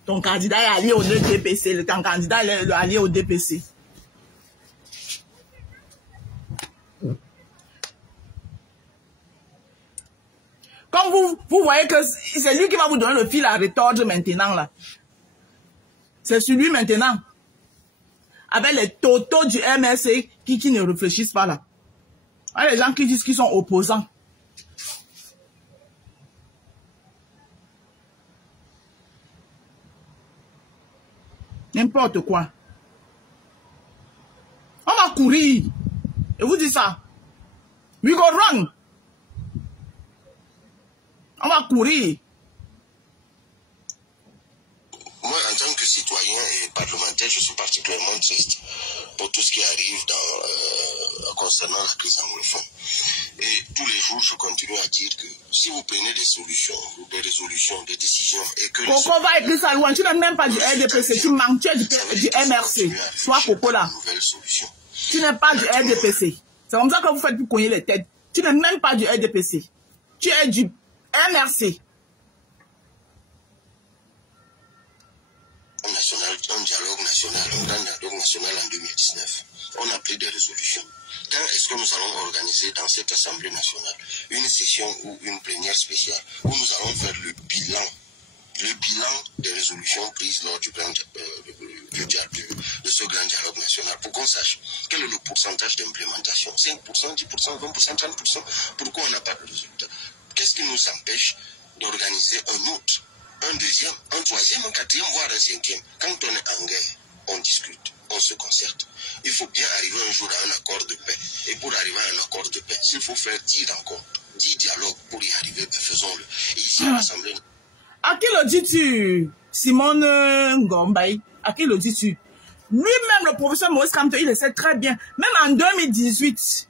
Ton candidat est allié au DPC. Ton candidat est allié au DPC. Comme vous voyez que c'est lui qui va vous donner le fil à retordre maintenant, là. C'est sur lui maintenant. Avec les totaux du MRC qui ne réfléchissent pas, là. Il y a les gens qui disent qu'ils sont opposants. N'importe quoi. On va courir. Et vous dites ça. We go run. On va courir. Moi, en tant que citoyen et parlementaire, je suis particulièrement triste pour tout ce qui arrive concernant la crise anglophone. Et tous les jours, je continue à dire que si vous prenez des solutions, des résolutions, des décisions, et que... Coco va écrire ça, tu n'es même pas du RDPC, tu manques, tu es du MRC. Soit Coco là. Tu n'es pas du RDPC. C'est comme ça que vous faites pour cogner les têtes. Tu n'es même pas du RDPC. Tu es du MRC. Un dialogue national, un grand dialogue national en 2019. On a pris des résolutions. Quand est-ce que nous allons organiser dans cette Assemblée nationale une session ou une plénière spéciale où nous allons faire le bilan des résolutions prises lors de ce grand dialogue national pour qu'on sache quel est le pourcentage d'implémentation. 5%, 10%, 20%, 30%. Pourquoi on n'a pas de résultat? Qu'est-ce qui nous empêche d'organiser un autre, un deuxième, un troisième, un quatrième, voire un cinquième? Quand on est en guerre, on discute, on se concerte. Il faut bien arriver un jour à un accord de paix. Et pour arriver à un accord de paix, s'il faut faire 10 rencontres, 10 dialogues pour y arriver, ben faisons-le. Et ici, à l'Assemblée... À qui le dis-tu, Simone Ngombay? À qui le dis-tu? Lui-même, le professeur Maurice Kamto, il le sait très bien. Même en 2018,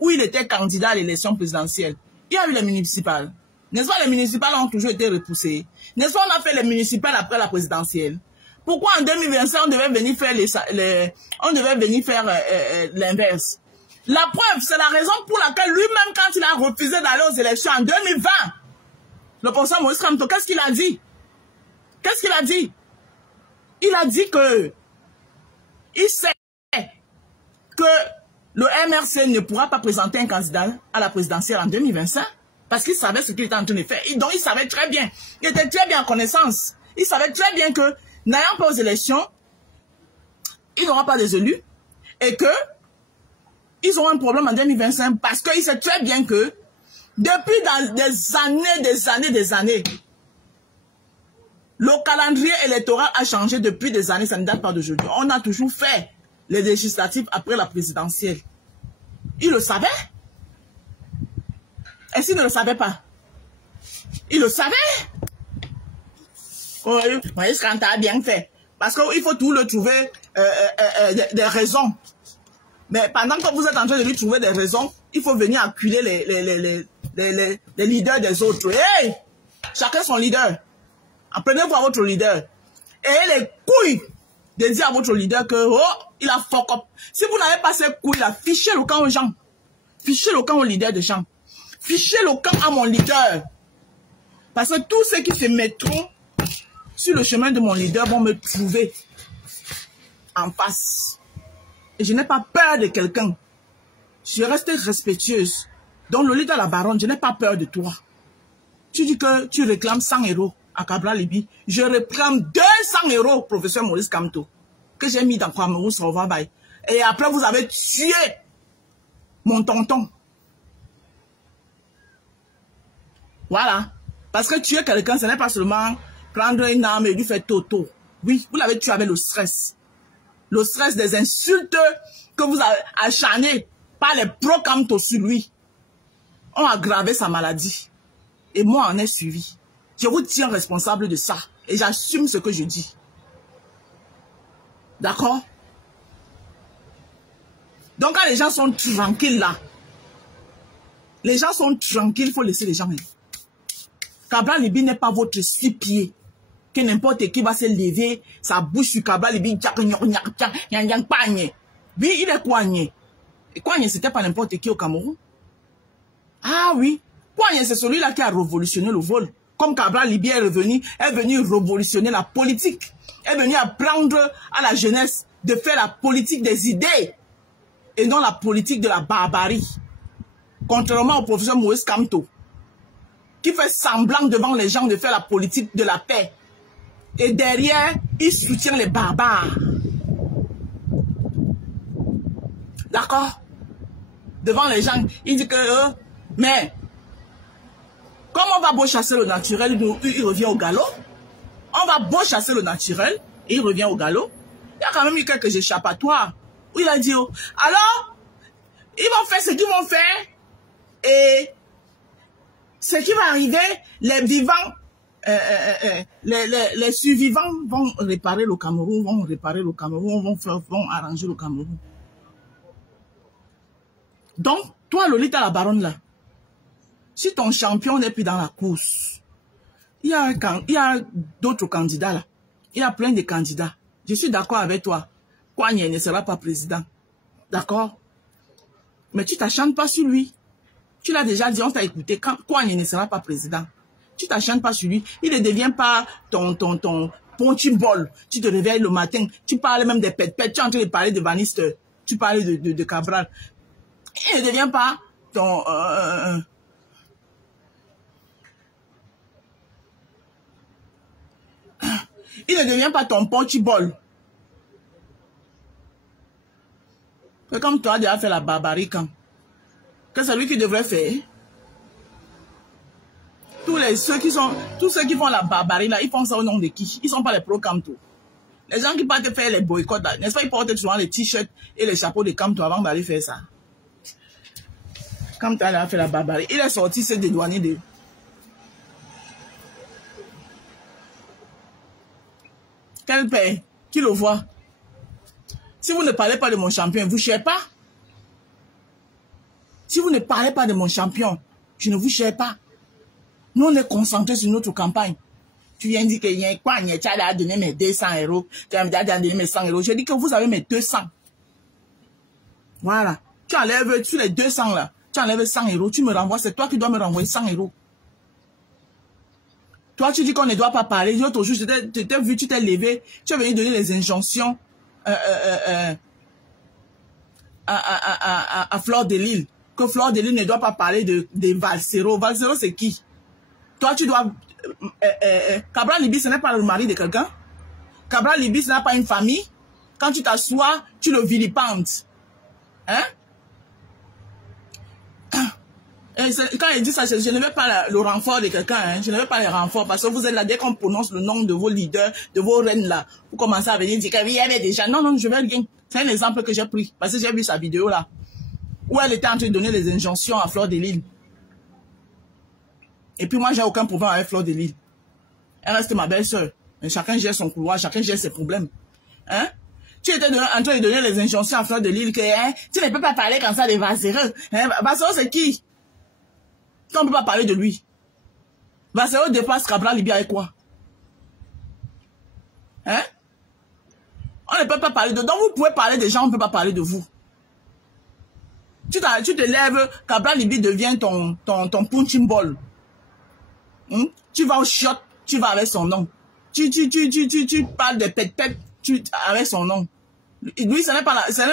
où il était candidat à l'élection présidentielle, il y a eu les municipales. N'est-ce pas, les municipales ont toujours été repoussées. N'est-ce pas, on a fait les municipales après la présidentielle. Pourquoi en 2025, on devait venir faire l'inverse? La preuve, c'est la raison pour laquelle lui-même, quand il a refusé d'aller aux élections en 2020, le professeur Maurice Kamto, qu'est-ce qu'il a dit? Qu'est-ce qu'il a dit? Il a dit que il sait que le MRC ne pourra pas présenter un candidat à la présidentielle en 2025 parce qu'il savait ce qu'il était en train de faire. Donc il savait très bien, il était très bien en connaissance. Il savait très bien que n'ayant pas aux élections, il n'aura pas des élus et que ils auront un problème en 2025 parce qu'il sait très bien que depuis dans des années, le calendrier électoral a changé depuis des années, ça ne date pas d'aujourd'hui. On a toujours fait les législatives après la présidentielle. Il le savait. Et s'il ne le savait pas? Il le savait. Oui, ce qu'on a bien fait. Parce qu'il faut tout le trouver des raisons. Mais pendant que vous êtes en train de lui trouver des raisons, il faut venir acculer les leaders des autres. Hey! Chacun son leader. Apprenez-vous à votre leader. Et les couilles de dire à votre leader que, oh, il a fuck up. Si vous n'avez pas ces couilles là, fichez le camp aux gens. Fichez le camp au leader des gens. Fichez le camp à mon leader. Parce que tous ceux qui se mettront sur le chemin de mon leader vont me trouver en face. Et je n'ai pas peur de quelqu'un. Je reste respectueuse. Donc le leader de la baronne, je n'ai pas peur de toi. Tu dis que tu réclames 100 € à Cabral Libi. Je réclame 200 €, professeur Maurice Kamto, que j'ai mis dans Kwamérou Sorvabay. Et après, vous avez tué mon tonton. Voilà. Parce que tuer quelqu'un, ce n'est pas seulement prendre une arme et lui faire toto. Oui, vous l'avez tué avec le stress. Le stress des insultes que vous avez acharnées par les pro-Kamto sur lui ont aggravé sa maladie. Et moi, en ai suivi. Je vous tiens responsable de ça. Et j'assume ce que je dis. D'accord? Donc, quand les gens sont tranquilles là, les gens sont tranquilles, il faut laisser les gens. Cabral Libi n'est pas votre 6 pieds. Que n'importe qui va se lever, sa bouche sur Cabral Libi, oui, il est Kouagné. Et Kouagné, c'était pas n'importe qui au Cameroun. Ah oui, Kouagné, c'est celui-là qui a révolutionné le vol. Comme Cabral Libi est venu révolutionner la politique. Est venu apprendre à la jeunesse de faire la politique des idées et non la politique de la barbarie. Contrairement au professeur Moïse Kamto, qui fait semblant devant les gens de faire la politique de la paix. Et derrière, il soutient les barbares. D'accord? Devant les gens, il dit que... mais, comme on va beau chasser le naturel, il revient au galop. On va beau chasser le naturel, et il revient au galop. Il y a quand même eu quelques échappatoires. Où il a dit, oh, alors, ils vont faire ce qu'ils vont faire. Et ce qui va arriver, les vivants, les survivants vont réparer le Cameroun, vont arranger le Cameroun. Donc, toi, Lolita la baronne là, si ton champion n'est plus dans la course, il y a d'autres candidats là. Il y a plein de candidats. Je suis d'accord avec toi. Kouagne ne sera pas président. D'accord? Mais tu t'acharnes pas sur lui. Tu l'as déjà dit, on t'a écouté. Kouagne ne sera pas président. Tu t'acharnes pas sur lui. Il ne devient pas ton punching ball. Tu te réveilles le matin. Tu parles même des pètes-pètes. Tu es en train de parler de Vanister. Tu parles de Cabral. Il ne devient pas ton... il ne devient pas ton punching ball. C'est comme toi, déjà fait la barbarie quand. Que c'est lui qui devrait faire. Tous ceux qui font la barbarie là, ils font ça au nom de qui? Ils sont pas les pro-Kamto. Les gens qui partent faire les boycotts là, n'est-ce pas, ils portent souvent les t-shirts et les chapeaux de Kamto avant d'aller faire ça. Kamto a fait la barbarie. Il est sorti, c'est dédouané de... Quel père? Qui le voit? Si vous ne parlez pas de mon champion, vous ne cherchez pas. Si vous ne parlez pas de mon champion, je ne vous cherche pas. Nous, on est concentrés sur notre campagne. Tu viens dire que y a quoi, tu as donné mes 200 €, tu as donné mes 100 €. Je dis que vous avez mes 200. Voilà. Tu enlèves, sur les 200 là, tu enlèves 100 €, tu me renvoies, c'est toi qui dois me renvoyer 100 €. Toi, tu dis qu'on ne doit pas parler. L'autre jour, je t'ai vu, tu t'es levé, tu es venu donner les injonctions à Fleur de Lille. Que Fleur de Lille ne doit pas parler de Valsero. Valsero, c'est qui? Toi, tu dois... Cabral Libi, ce n'est pas le mari de quelqu'un. Cabral Libi, ce n'est pas une famille. Quand tu t'assois, tu le vilipendes. Hein? Et quand il dit ça, je ne veux pas le renfort de quelqu'un. Hein? Je ne veux pas le renfort parce que vous êtes là, dès qu'on prononce le nom de vos leaders, de vos reines là, vous commencez à venir dire qu'il y avait déjà. Non, non, je veux rien. C'est un exemple que j'ai pris parce que j'ai vu sa vidéo là. Où elle était en train de donner les injonctions à Fleur de Lille. Et puis moi, j'ai aucun problème avec Fleur de Lille. Elle reste ma belle-sœur. Chacun gère son couloir, chacun gère ses problèmes. Hein? Tu étais en train de donner les injonctions à Fleur de Lille que hein, tu ne peux pas parler comme ça de Valsero. Hein? Valsero, c'est qui? On ne peut pas parler de lui. Valsero dépasse Cabral Libi avec quoi? Hein? On ne peut pas parler de... Donc vous pouvez parler des gens, on ne peut pas parler de vous. Tu te lèves, Cabral Libi devient ton punching ball. Tu vas au shot, tu vas avec son nom. Tu parles de pète-pète, avec son nom. Lui, ce n'est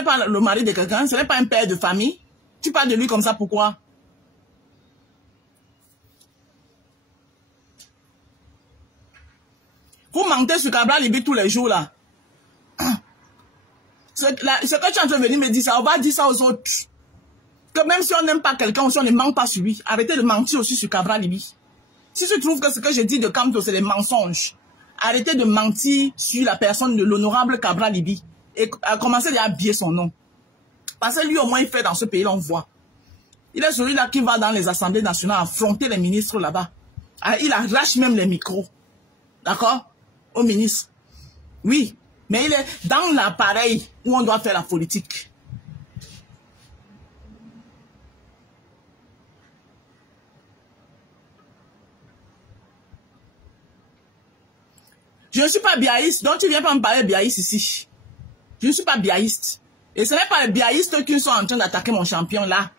pas le mari de quelqu'un, ce n'est pas un père de famille. Tu parles de lui comme ça, pourquoi? Vous mentez sur Cabral Libi tous les jours, là. Ce que tu es en train de venir me dire ça, on va dire ça aux autres. Que même si on n'aime pas quelqu'un, si on ne ment pas sur lui, arrêtez de mentir aussi sur Cabral Libi. Si tu trouves que ce que je dis de Kamto, c'est des mensonges, arrêtez de mentir sur la personne de l'honorable Cabral Libi et commencez à habiller son nom. Parce que lui, au moins, il fait dans ce pays, là, on voit. Il est celui-là qui va dans les assemblées nationales affronter les ministres là-bas. Il arrache même les micros. D'accord? Aux ministres. Oui. Mais il est dans l'appareil où on doit faire la politique. Je ne suis pas biaïste, donc tu ne viens pas me parler de biaïste ici. Je ne suis pas biaïste. Et ce n'est pas les biaïstes qui sont en train d'attaquer mon champion là.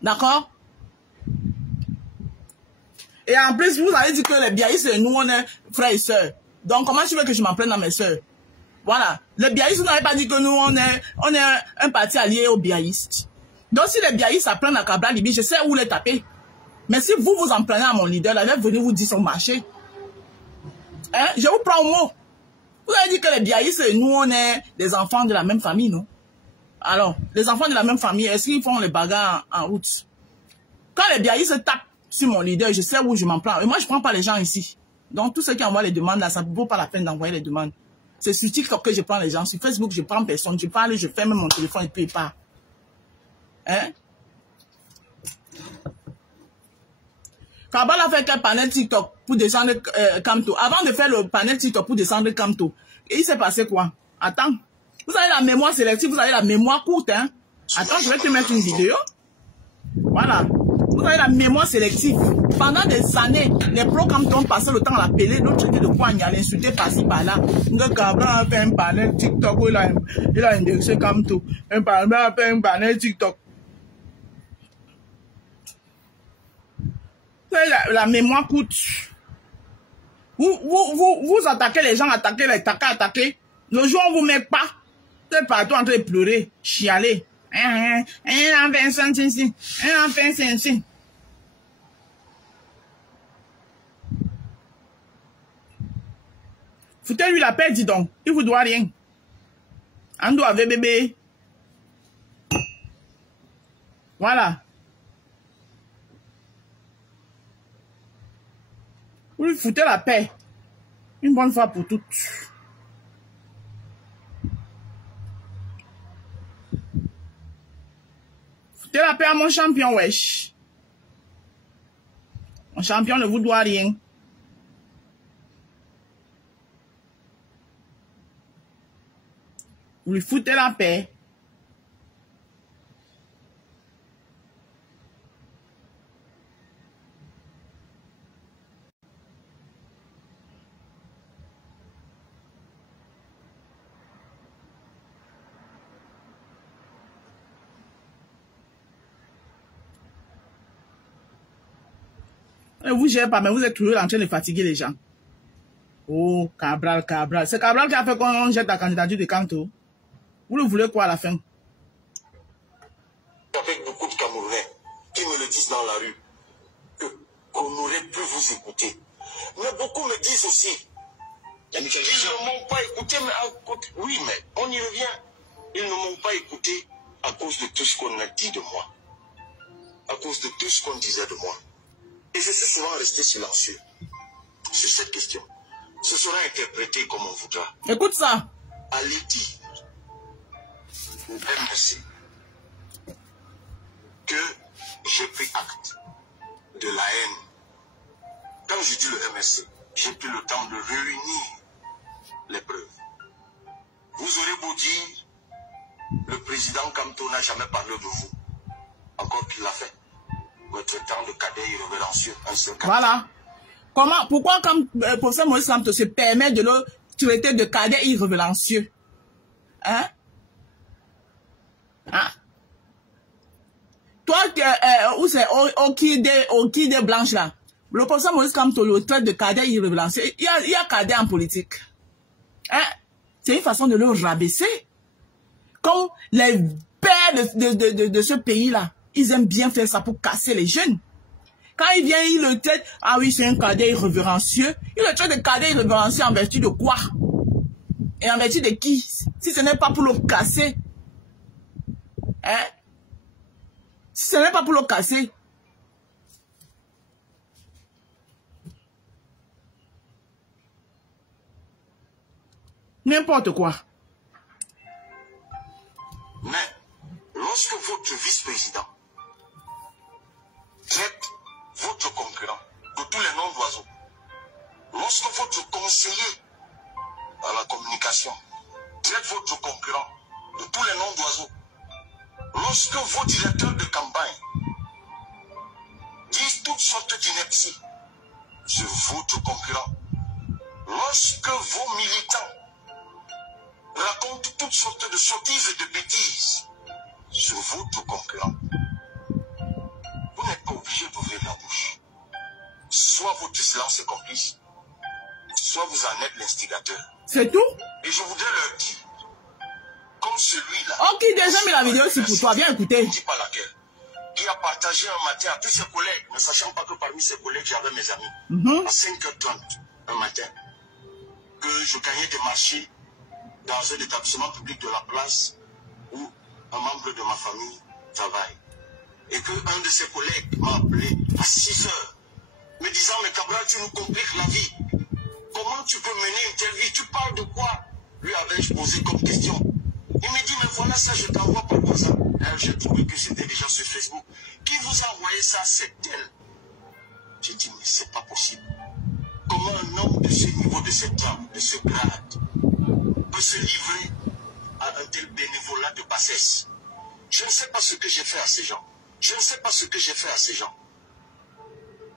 D'accord? Et en plus, vous avez dit que les biaïstes, nous, on est frères et sœurs. Donc, comment tu veux que je m'en prenne dans mes sœurs? Voilà. Les biaïstes, vous n'avez pas dit que nous, on est un parti allié aux biaïstes. Donc si les biaïs s'apprennent à Cabral Libi, je sais où les taper. Mais si vous vous en prenez à mon leader, là, venez vous dire son marché. Hein? Je vous prends au mot. Vous avez dit que les biaïs, nous, on est des enfants de la même famille, non? Alors, les enfants de la même famille, est-ce qu'ils font les bagarres en route? Quand les biaïs se tapent sur mon leader, je sais où je m'en prends. Et moi, je ne prends pas les gens ici. Donc, tous ceux qui envoient les demandes, là, ça ne vaut pas la peine d'envoyer les demandes. C'est sur TikTok que je prends les gens. Sur Facebook, je prends personne. Je parle, je ferme mon téléphone et puis il part. Hein? Cabral a fait quel panel TikTok pour descendre Kamto? Avant de faire le panel TikTok pour descendre Kamto, il s'est passé quoi? Attends. Vous avez la mémoire sélective, vous avez la mémoire courte, hein? Attends, je vais te mettre une vidéo. Voilà. Vous avez la mémoire sélective. Pendant des années, les pros Kamto ont passé le temps à l'appeler, l'autre traité de poigne, à l'insulter par-ci, par-là. Cabral a fait un panel TikTok où il a indexé Kamto. Cabral a fait un panel TikTok. La mémoire coûte. Vous attaquez les gens, attaquez. Le jour où on vous met pas, vous êtes partout en train de pleurer, chialer. Foutez-lui la paix, dis donc. Il vous doit rien. Ando avait bébé. Voilà. Vous lui foutez la paix. Une bonne fois pour toutes. Foutez la paix à mon champion, wesh. Mon champion ne vous doit rien. Vous lui foutez la paix. Ne vous gérez pas, mais vous êtes toujours en train de fatiguer les gens. Oh, Cabral. C'est Cabral qui a fait qu'on jette la candidature de Kamto. Vous le voulez quoi à la fin? Avec beaucoup de Camerounais qui me le disent dans la rue, qu'on aurait pu vous écouter. Mais beaucoup me disent aussi, ils ne m'ont pas écouté, mais oui, mais on y revient. Ils ne m'ont pas écouté à cause de tout ce qu'on a dit de moi. À cause de tout ce qu'on disait de moi. Et je suis souvent resté silencieux sur cette question. Ce sera interprété comme on voudra. Écoute ça. Allez dire au MSC que j'ai pris acte de la haine. Quand je dis le MSC, j'ai pris le temps de réunir les preuves. Vous aurez beau dire, le président Kamto n'a jamais parlé de vous. Encore qu'il l'a fait. Votre temps de cadet irrévérencieux. Voilà. Comment, pourquoi comme professeur Maurice Kamto se permet de le traiter de cadet irrévérencieux? Hein? Hein? Toi, où c'est Okide Blanche là? Le professeur Maurice Kamto le traite de cadet irrévérencieux. Il y a cadet en politique. Hein? C'est une façon de le rabaisser. Comme les pères de ce pays-là, ils aiment bien faire ça pour casser les jeunes. Quand il vient, il le traite, ah oui, c'est un cadet irrévérencieux. Il le traite de cadet irrévérencieux en vertu de quoi? Et en vertu de qui? Si ce n'est pas pour le casser. Hein? Si ce n'est pas pour le casser. N'importe quoi. Mais, lorsque votre vice-président traite votre concurrent de tous les noms d'oiseaux, lorsque votre conseiller à la communication traite votre concurrent de tous les noms d'oiseaux, lorsque vos directeurs de campagne disent toutes sortes d'inepties sur votre concurrent, lorsque vos militants racontent toutes sortes de sottises et de bêtises sur votre concurrent, vous n'êtes pas obligé d'ouvrir la bouche. Soit votre silence est complice, soit vous en êtes l'instigateur. C'est tout? Et je voudrais leur dire, comme celui-là. Ok, déjà mis la vidéo ici pour toi, viens écouter. Je ne dis pas laquelle. Qui a partagé un matin à tous ses collègues, ne sachant pas que parmi ses collègues, j'avais mes amis. À 5h30 un matin, que je gagnais des marchés dans un établissement public de la place où un membre de ma famille travaille. Et qu'un de ses collègues m'a appelé à 6h, me disant, mais Cabral, tu nous compliques la vie. Comment tu peux mener une telle vie? Tu parles de quoi? Lui avais-je posé comme question. Il me dit, mais voilà ça, je t'envoie par WhatsApp. J'ai trouvé que c'était déjà sur Facebook. Qui vous a envoyé ça? C'est elle. J'ai dit, mais c'est pas possible. Comment un homme de ce niveau, de cette âme, de ce grade, peut se livrer à un tel bénévolat de bassesse? Je ne sais pas ce que j'ai fait à ces gens. Je ne sais pas ce que j'ai fait à ces gens.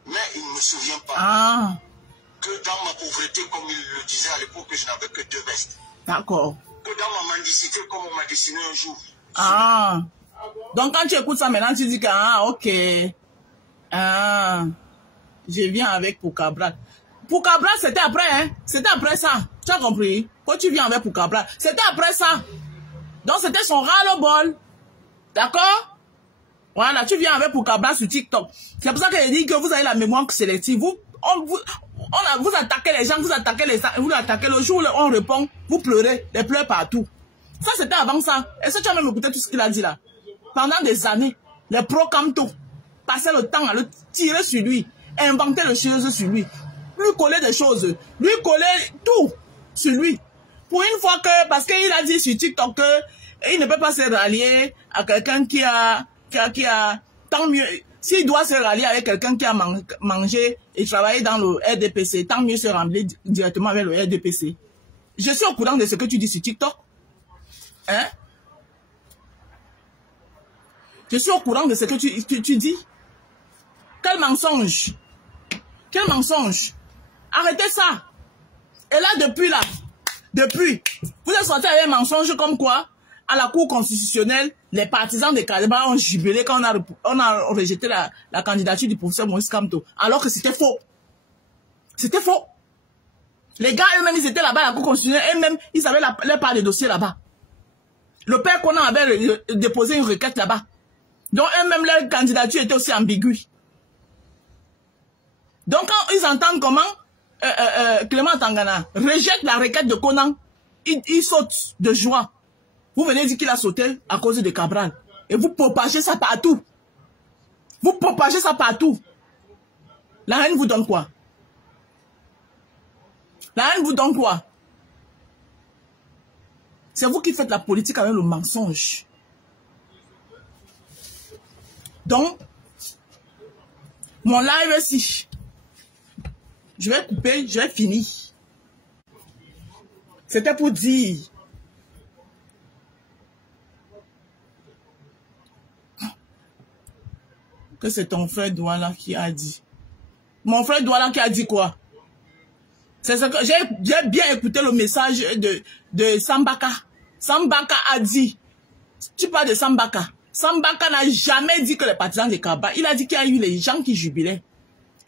Mais il ne me souvient pas que dans ma pauvreté, comme il le disait à l'époque, que je n'avais que 2 vestes. D'accord. Que dans ma mendicité, comme on m'a dessiné un jour. Donc quand tu écoutes ça maintenant, tu dis que, ok. Je viens avec pour Cabral. Pour Cabral, c'était après, hein. C'était après ça. Tu as compris? Quand tu viens avec pour Cabral, c'était après ça. Donc c'était son ras-le-bol. D'accord? Voilà, tu viens avec pour Cabral sur TikTok. C'est pour ça que je dis que vous avez la mémoire sélective. Vous attaquez les gens, vous attaquez le jour où on répond, vous pleurez, les pleurs partout. Ça, c'était avant ça. Est-ce que tu as même écouté tout ce qu'il a dit là? Pendant des années, les pro-camto passaient le temps à le tirer sur lui, inventer les choses sur lui, lui coller des choses, lui coller tout sur lui. Pour une fois que, parce qu'il a dit sur TikTok qu'il ne peut pas se rallier à quelqu'un qui a, tant mieux, s'il doit se rallier avec quelqu'un qui a mangé et travaillé dans le RDPC, tant mieux se rallier directement avec le RDPC. Je suis au courant de ce que tu dis sur TikTok. Hein? Je suis au courant de ce que tu dis. Quel mensonge! Quel mensonge! Arrêtez ça! Et là, depuis, vous êtes sorti avec un mensonge comme quoi, à la Cour constitutionnelle, les partisans de Cabral ont jubilé quand on a rejeté la candidature du professeur Moïse Kamto, alors que c'était faux. C'était faux. Les gars eux-mêmes, ils étaient là-bas à la Cour constitutionnelle, eux-mêmes, ils avaient leur part de dossier là-bas. Le père Conan avait déposé une requête là-bas. Donc eux-mêmes, leur candidature était aussi ambiguë. Donc quand ils entendent comment Clément Tangana rejette la requête de Conan, il saute de joie. Vous venez dire qu'il a sauté à cause de Cabral. Et vous propagez ça partout. Vous propagez ça partout. La haine vous donne quoi? La haine vous donne quoi? C'est vous qui faites la politique avec le mensonge. Donc, mon live ici, je vais couper, je vais finir. C'était pour dire que c'est ton frère Douala qui a dit. Mon frère Douala qui a dit quoi? C'est ce que j'ai bien écouté le message de Sambaka. Sambaka a dit, tu parles de Sambaka. Sambaka n'a jamais dit que les partisans de Cabral, il a dit qu'il y a eu les gens qui jubilaient.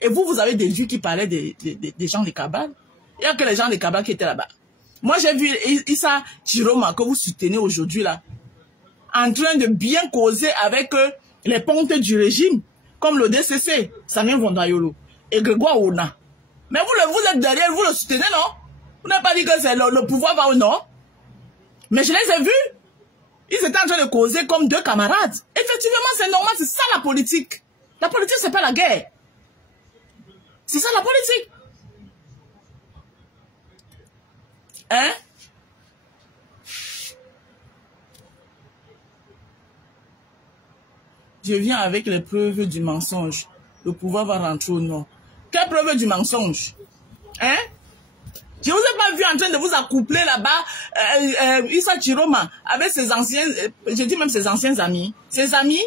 Et vous avez des vues qui parlaient des gens de Cabral. Il n'y a que les gens de Cabral qui étaient là-bas. Moi, j'ai vu Issa Chiroma que vous soutenez aujourd'hui là, en train de bien causer avec les pontes du régime, comme le DCC, Samien Vondayolo, et Grégoire Ona. Mais vous êtes derrière, vous le soutenez, non? Vous n'avez pas dit que c'est le pouvoir va ou non? Mais je les ai vus. Ils étaient en train de causer comme 2 camarades. Effectivement, c'est normal, c'est ça la politique. La politique, c'est pas la guerre. C'est ça la politique. Hein? Je viens avec les preuves du mensonge. Le pouvoir va rentrer au nord. Quelle preuve du mensonge? Hein? Je ne vous ai pas vu en train de vous accoupler là-bas, Issa Chiroma, avec ses anciens, je dis même ses anciens amis. Ses amis?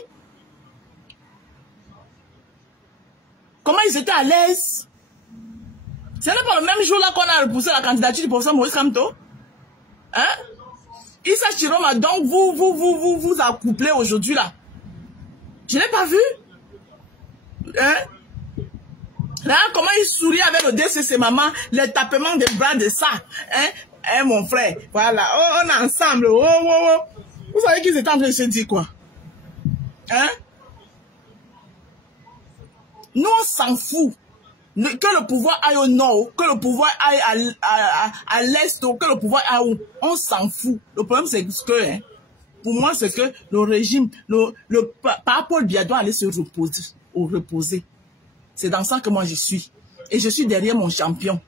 Comment ils étaient à l'aise? Ce n'est pas le même jour là qu'on a repoussé la candidature du professeur Moïse Kamto? Hein? Issa Chiroma, donc vous accouplez aujourd'hui là. Je ne l'ai pas vu. Hein? Là, comment il sourit avec le DCC, maman, les tapements des bras de ça. Hein? Hein, mon frère. Voilà. Oh, on est ensemble. Oh, oh, oh. Vous savez qu'ils étaient en train de se dire quoi? Hein? Nous, on s'en fout. Que le pouvoir aille au nord, que le pouvoir aille à l'est, que le pouvoir aille où, on s'en fout. Le problème, c'est que, hein, pour moi, c'est que le régime, par Paul Biya doit aller se reposer. C'est dans ça que moi je suis. Et je suis derrière mon champion.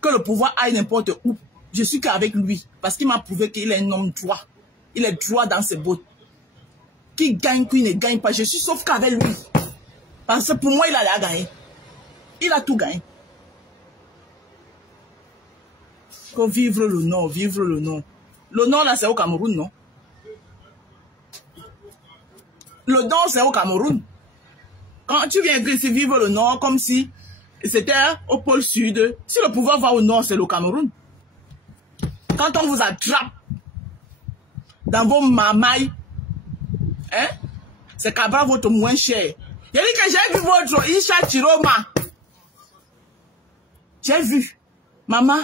Que le pouvoir aille n'importe où, je suis qu'avec lui. Parce qu'il m'a prouvé qu'il est un homme droit. Il est droit dans ses bottes. Qui gagne, qui ne gagne pas, je suis sauf qu'avec lui. Parce que pour moi, il a gagné. Il a tout gagné. Faut vivre le Nord, vivre le Nord. Le Nord, là, c'est au Cameroun, non? Le Nord, c'est au Cameroun. Quand tu viens ici vivre le Nord, comme si c'était au pôle Sud, si le pouvoir va au Nord, c'est le Cameroun. Quand on vous attrape dans vos mamailles, hein, c'est Cabra votre moins cher. J'ai dit que j'ai vu votre Isha Chiroma. J'ai vu. Maman,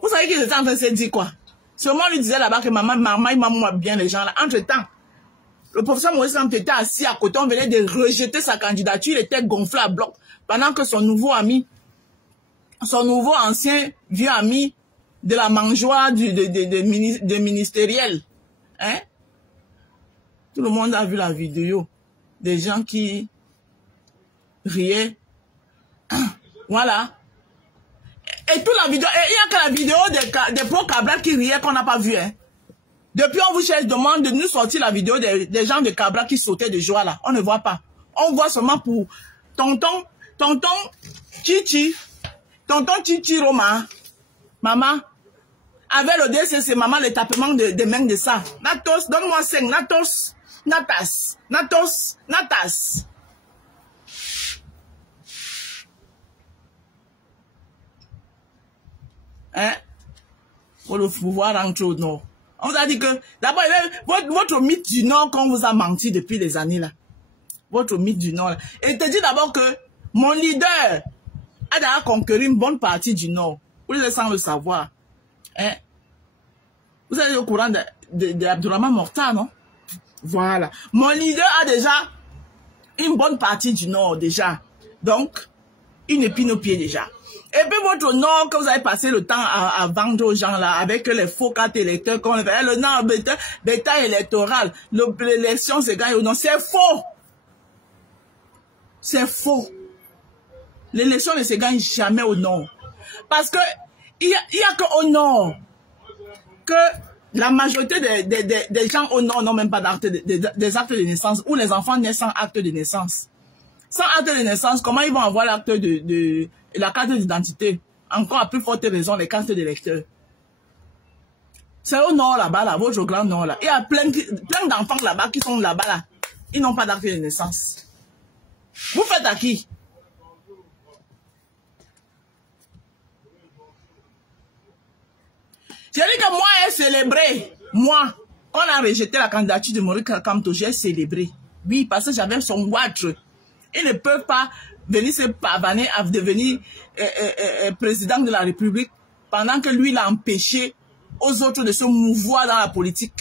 vous savez qu'ils étaient en train de se dire quoi? Seulement lui disait là-bas que maman, il m'a bien les gens là. Entre-temps, le professeur Maurice Kamto était assis à côté, on venait de rejeter sa candidature, il était gonflé à bloc. Pendant que son nouveau ami, son nouveau ancien vieux ami de la mangeoire de ministériel, hein? Tout le monde a vu la vidéo. Des gens qui riaient. Voilà. Et toute la vidéo, il n'y a que la vidéo des pro Cabral qui riaient qu'on n'a pas vu. Hein. Depuis, on vous cherche, demande de nous sortir la vidéo des gens de Cabral qui sautaient de joie là. On ne voit pas. On voit seulement pour tonton Chichi Roma, maman, avec le DCC, maman, le tapement des mains de ça. Natos, donne-moi 5, Natas. Hein? Pour le pouvoir rentrer au Nord. On vous a dit que, d'abord, votre mythe du Nord qu'on vous a menti depuis des années là. Votre mythe du Nord là. Et te dit d'abord que mon leader a déjà conquéri une bonne partie du Nord. Vous êtes sans le savoir. Hein? Vous êtes au courant de Abdourahmane Morta, non? Voilà. Mon leader a déjà une bonne partie du Nord déjà. Donc, une épine au pied déjà. Et puis votre Nord que vous avez passé le temps à vendre aux gens là, avec les faux cartes électeurs qu'on fait, le Nord bêta électoral, l'élection se gagne au Nord. C'est faux. C'est faux. L'élection ne se gagne jamais au Nord. Parce que il y a qu'au Nord que la majorité des gens au Nord n'ont même pas d'acte des actes de naissance, ou les enfants naissent sans acte de naissance. Sans acte de naissance, comment ils vont avoir l'acte la carte d'identité? Encore à plus forte raison, les cartes d'électeurs. C'est au Nord là-bas, là, votre grand Nord là. Il y a plein d'enfants là-bas qui sont là-bas là. Ils n'ont pas d'acte de naissance. Vous faites à qui? J'ai dit que moi, j'ai célébré. Moi, quand on a rejeté la candidature de Maurice Kamto, j'ai célébré. Oui, parce que j'avais son watch. Ils ne peuvent pas venir se pavaner à devenir président de la République pendant que lui, il a empêché aux autres de se mouvoir dans la politique.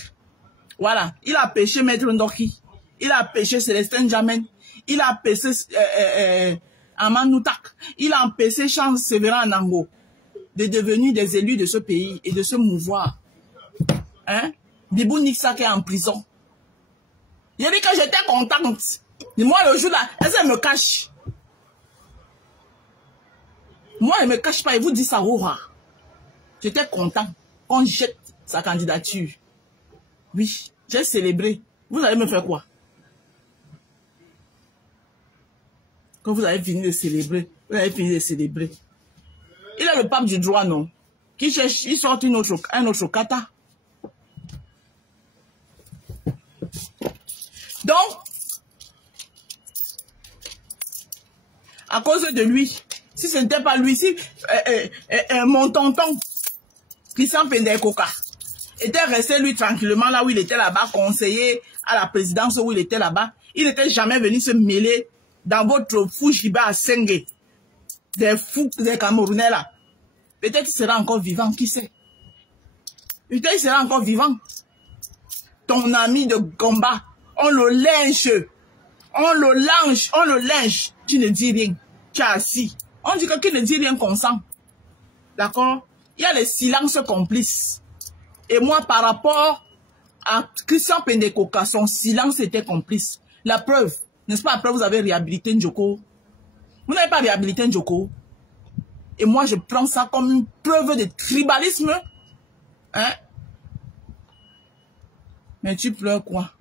Voilà. Il a empêché Maître Ndoki. Il a empêché Célestin Jamen. Il a empêché Aman Noutak. Il a empêché Charles Sévérin Nango de devenir des élus de ce pays et de se mouvoir. Hein? Bibou Nixak est en prison. Il a dit que j'étais contente. Et moi, le jour là, elle me cache. Moi, elle ne me cache pas. Et vous dit ça, aura. J'étais content qu'on jette sa candidature. Oui, j'ai célébré. Vous allez me faire quoi? Quand vous avez fini de célébrer, vous avez fini de célébrer. Il est le pape du droit, non? Qui cherche, il sort un autre kata. Donc, à cause de lui, si ce n'était pas lui, si mon tonton, Christian Pendekoka, était resté lui tranquillement là où il était là-bas, conseiller à la présidence où il était là-bas, il n'était jamais venu se mêler dans votre fou Jiba à Sengue, des fous, des Camerounais là. Peut-être qu'il sera encore vivant, qui sait? Peut-être qu'il sera encore vivant. ton ami de combat, on le lynche. On le lynche. Tu ne dis rien. Tu es assis. On dit que qui ne dit rien consent. D'accord? Il y a les silences complices. Et moi, par rapport à Christian Pendekoka, son silence était complice. La preuve, n'est-ce pas, après vous avez réhabilité Njoko. Vous n'avez pas réhabilité Njoko. Et moi, je prends ça comme une preuve de tribalisme. Hein? Mais tu pleures quoi?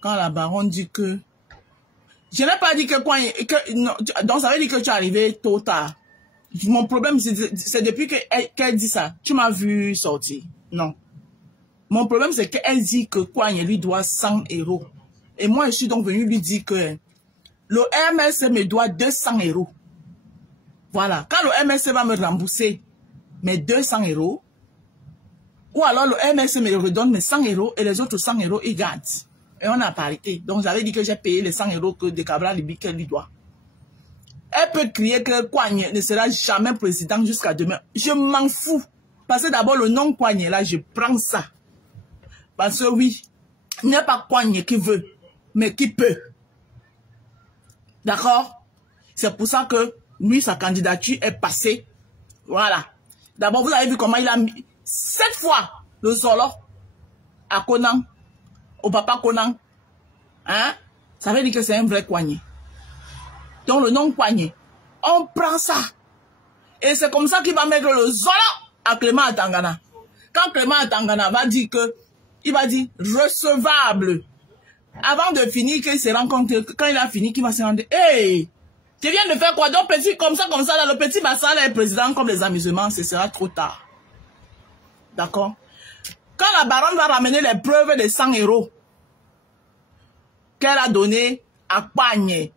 Quand la baronne dit que... Je n'ai pas dit que quoi... non, donc ça veut dire que tu es arrivé tôt tard. Mon problème, c'est depuis qu'elle dit ça. Tu m'as vu sortir. Non. Mon problème, c'est qu'elle dit que Kouagne lui doit 100 €. Et moi, je suis donc venu lui dire que le MSC me doit 200 €. Voilà. Quand le MSC va me rembourser mes 200 €, ou alors le MSC me redonne mes 100 € et les autres 100 €, ils gardent. Et on a parité. Donc, j'avais dit que j'ai payé les 100 € que de Cabral Libi qu'elle lui doit. Elle peut crier que Kouagne ne sera jamais président jusqu'à demain. Je m'en fous. Parce que d'abord, le nom Kouagne, là, je prends ça. Parce que oui, il n'y a pas Kouagne qui veut, mais qui peut. D'accord? C'est pour ça que lui, sa candidature est passée. Voilà. D'abord, vous avez vu comment il a mis 7 fois le solo à Conan, au papa Conan. Hein? Ça veut dire que c'est un vrai Kouagne. Donc le nom Kouagne, on prend ça. Et c'est comme ça qu'il va mettre le solo à Clément Atangana. Quand Clément Atangana va dire que, il va dire recevable. Avant de finir, qu'il se rend compte que quand il a fini, qu'il va se rendre, hey, tu viens de faire quoi? Donc petit, comme ça, là, le petit Bassal est président comme les amusements, ce sera trop tard. D'accord? Quand la baronne va ramener les preuves de 100 € qu'elle a donné à Kouagne,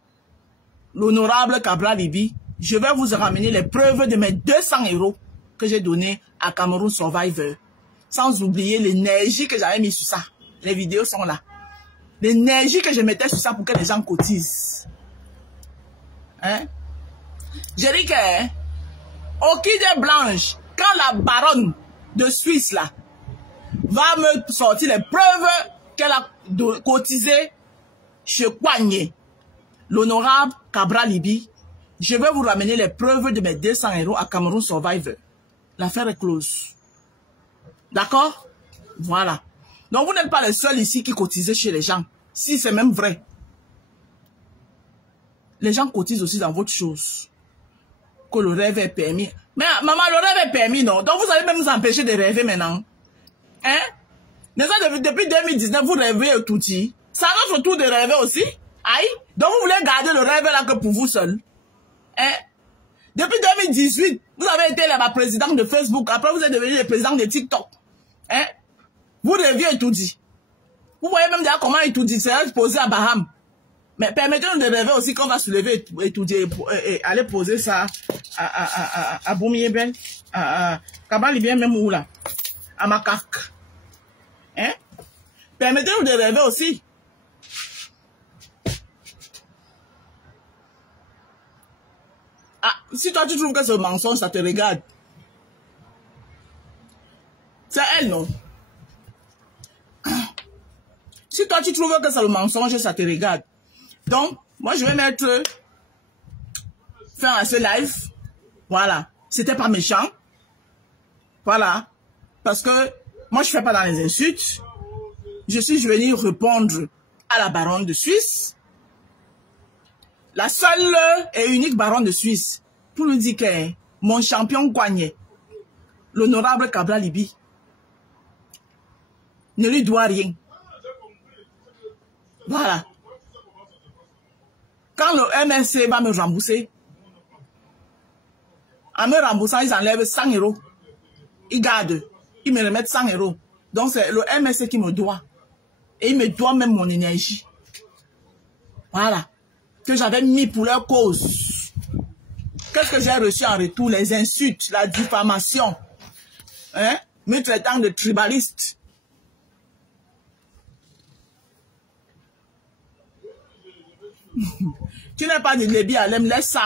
l'honorable Cabral Libi, je vais vous ramener les preuves de mes 200 € que j'ai donné à Cameroun Survivor. Sans oublier l'énergie que j'avais mis sur ça. Les vidéos sont là. L'énergie que je mettais sur ça pour que les gens cotisent. Hein? J'ai dit que, au Kidé Blanche, quand la baronne de Suisse, là, va me sortir les preuves qu'elle a cotisées chez Kouagne, l'honorable Cabral Libi, je vais vous ramener les preuves de mes 200 € à Cameroun Survivor. L'affaire est close. D'accord? Voilà. Donc, vous n'êtes pas les seuls ici qui cotisent chez les gens. Si c'est même vrai. Les gens cotisent aussi dans votre chose. Que le rêve est permis. Mais maman, le rêve est permis, non? Donc, vous allez même nous empêcher de rêver maintenant. Hein? Depuis 2019, vous rêvez tout dit. C'est à notre tour de rêver aussi. Aïe. Donc, vous voulez garder le rêve là que pour vous seul. Hein? Depuis 2018, vous avez été la présidente de Facebook. Après, vous êtes devenu le président de TikTok. Hein? Vous rêviez tout dit. Vous voyez même déjà comment tout dit. C'est posé à Baham. Mais permettez-nous de rêver aussi qu'on va se lever et tout dire et aller poser ça à Boumiébel, à Kabalibien même où là, à Macaque. Hein? Permettez-nous de rêver aussi. Ah, si toi tu trouves que ce mensonge, ça te regarde. C'est elle, non? Si toi tu trouves que c'est le mensonge, ça te regarde. Donc, moi je vais mettre fin à ce live. Voilà. C'était pas méchant. Voilà. Parce que moi je fais pas dans les insultes. Je suis venu répondre à la baronne de Suisse. La seule et unique baronne de Suisse. Pour lui dire que mon champion Kouagne, l'honorable Cabral Libi, ne lui doit rien. Voilà. Quand le MSC va me rembourser, en me remboursant, ils enlèvent 100 €. Ils gardent. Ils me remettent 100 €. Donc c'est le MSC qui me doit. Et il me doit même mon énergie. Voilà. Que j'avais mis pour leur cause. Qu'est-ce que j'ai reçu en retour? Les insultes, la diffamation. Hein? Me traitant de tribaliste. Tu n'es pas du Lébi Alem, laisse ça.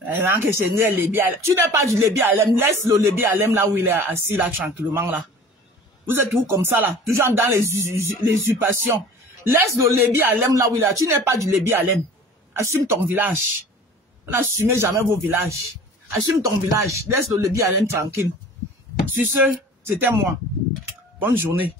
Tu n'es pas du Lébi Alem, laisse le Lébi Alem là où il est assis là tranquillement là. Vous êtes tout comme ça là, toujours dans les usurpations. Laisse le Lébi Alem là où il est. Tu n'es pas du Lébi Alem. Assume ton village. N'assumez jamais vos villages. Assume ton village. Laisse le Lébi Alem tranquille. Sur ce, c'était moi. Bonne journée.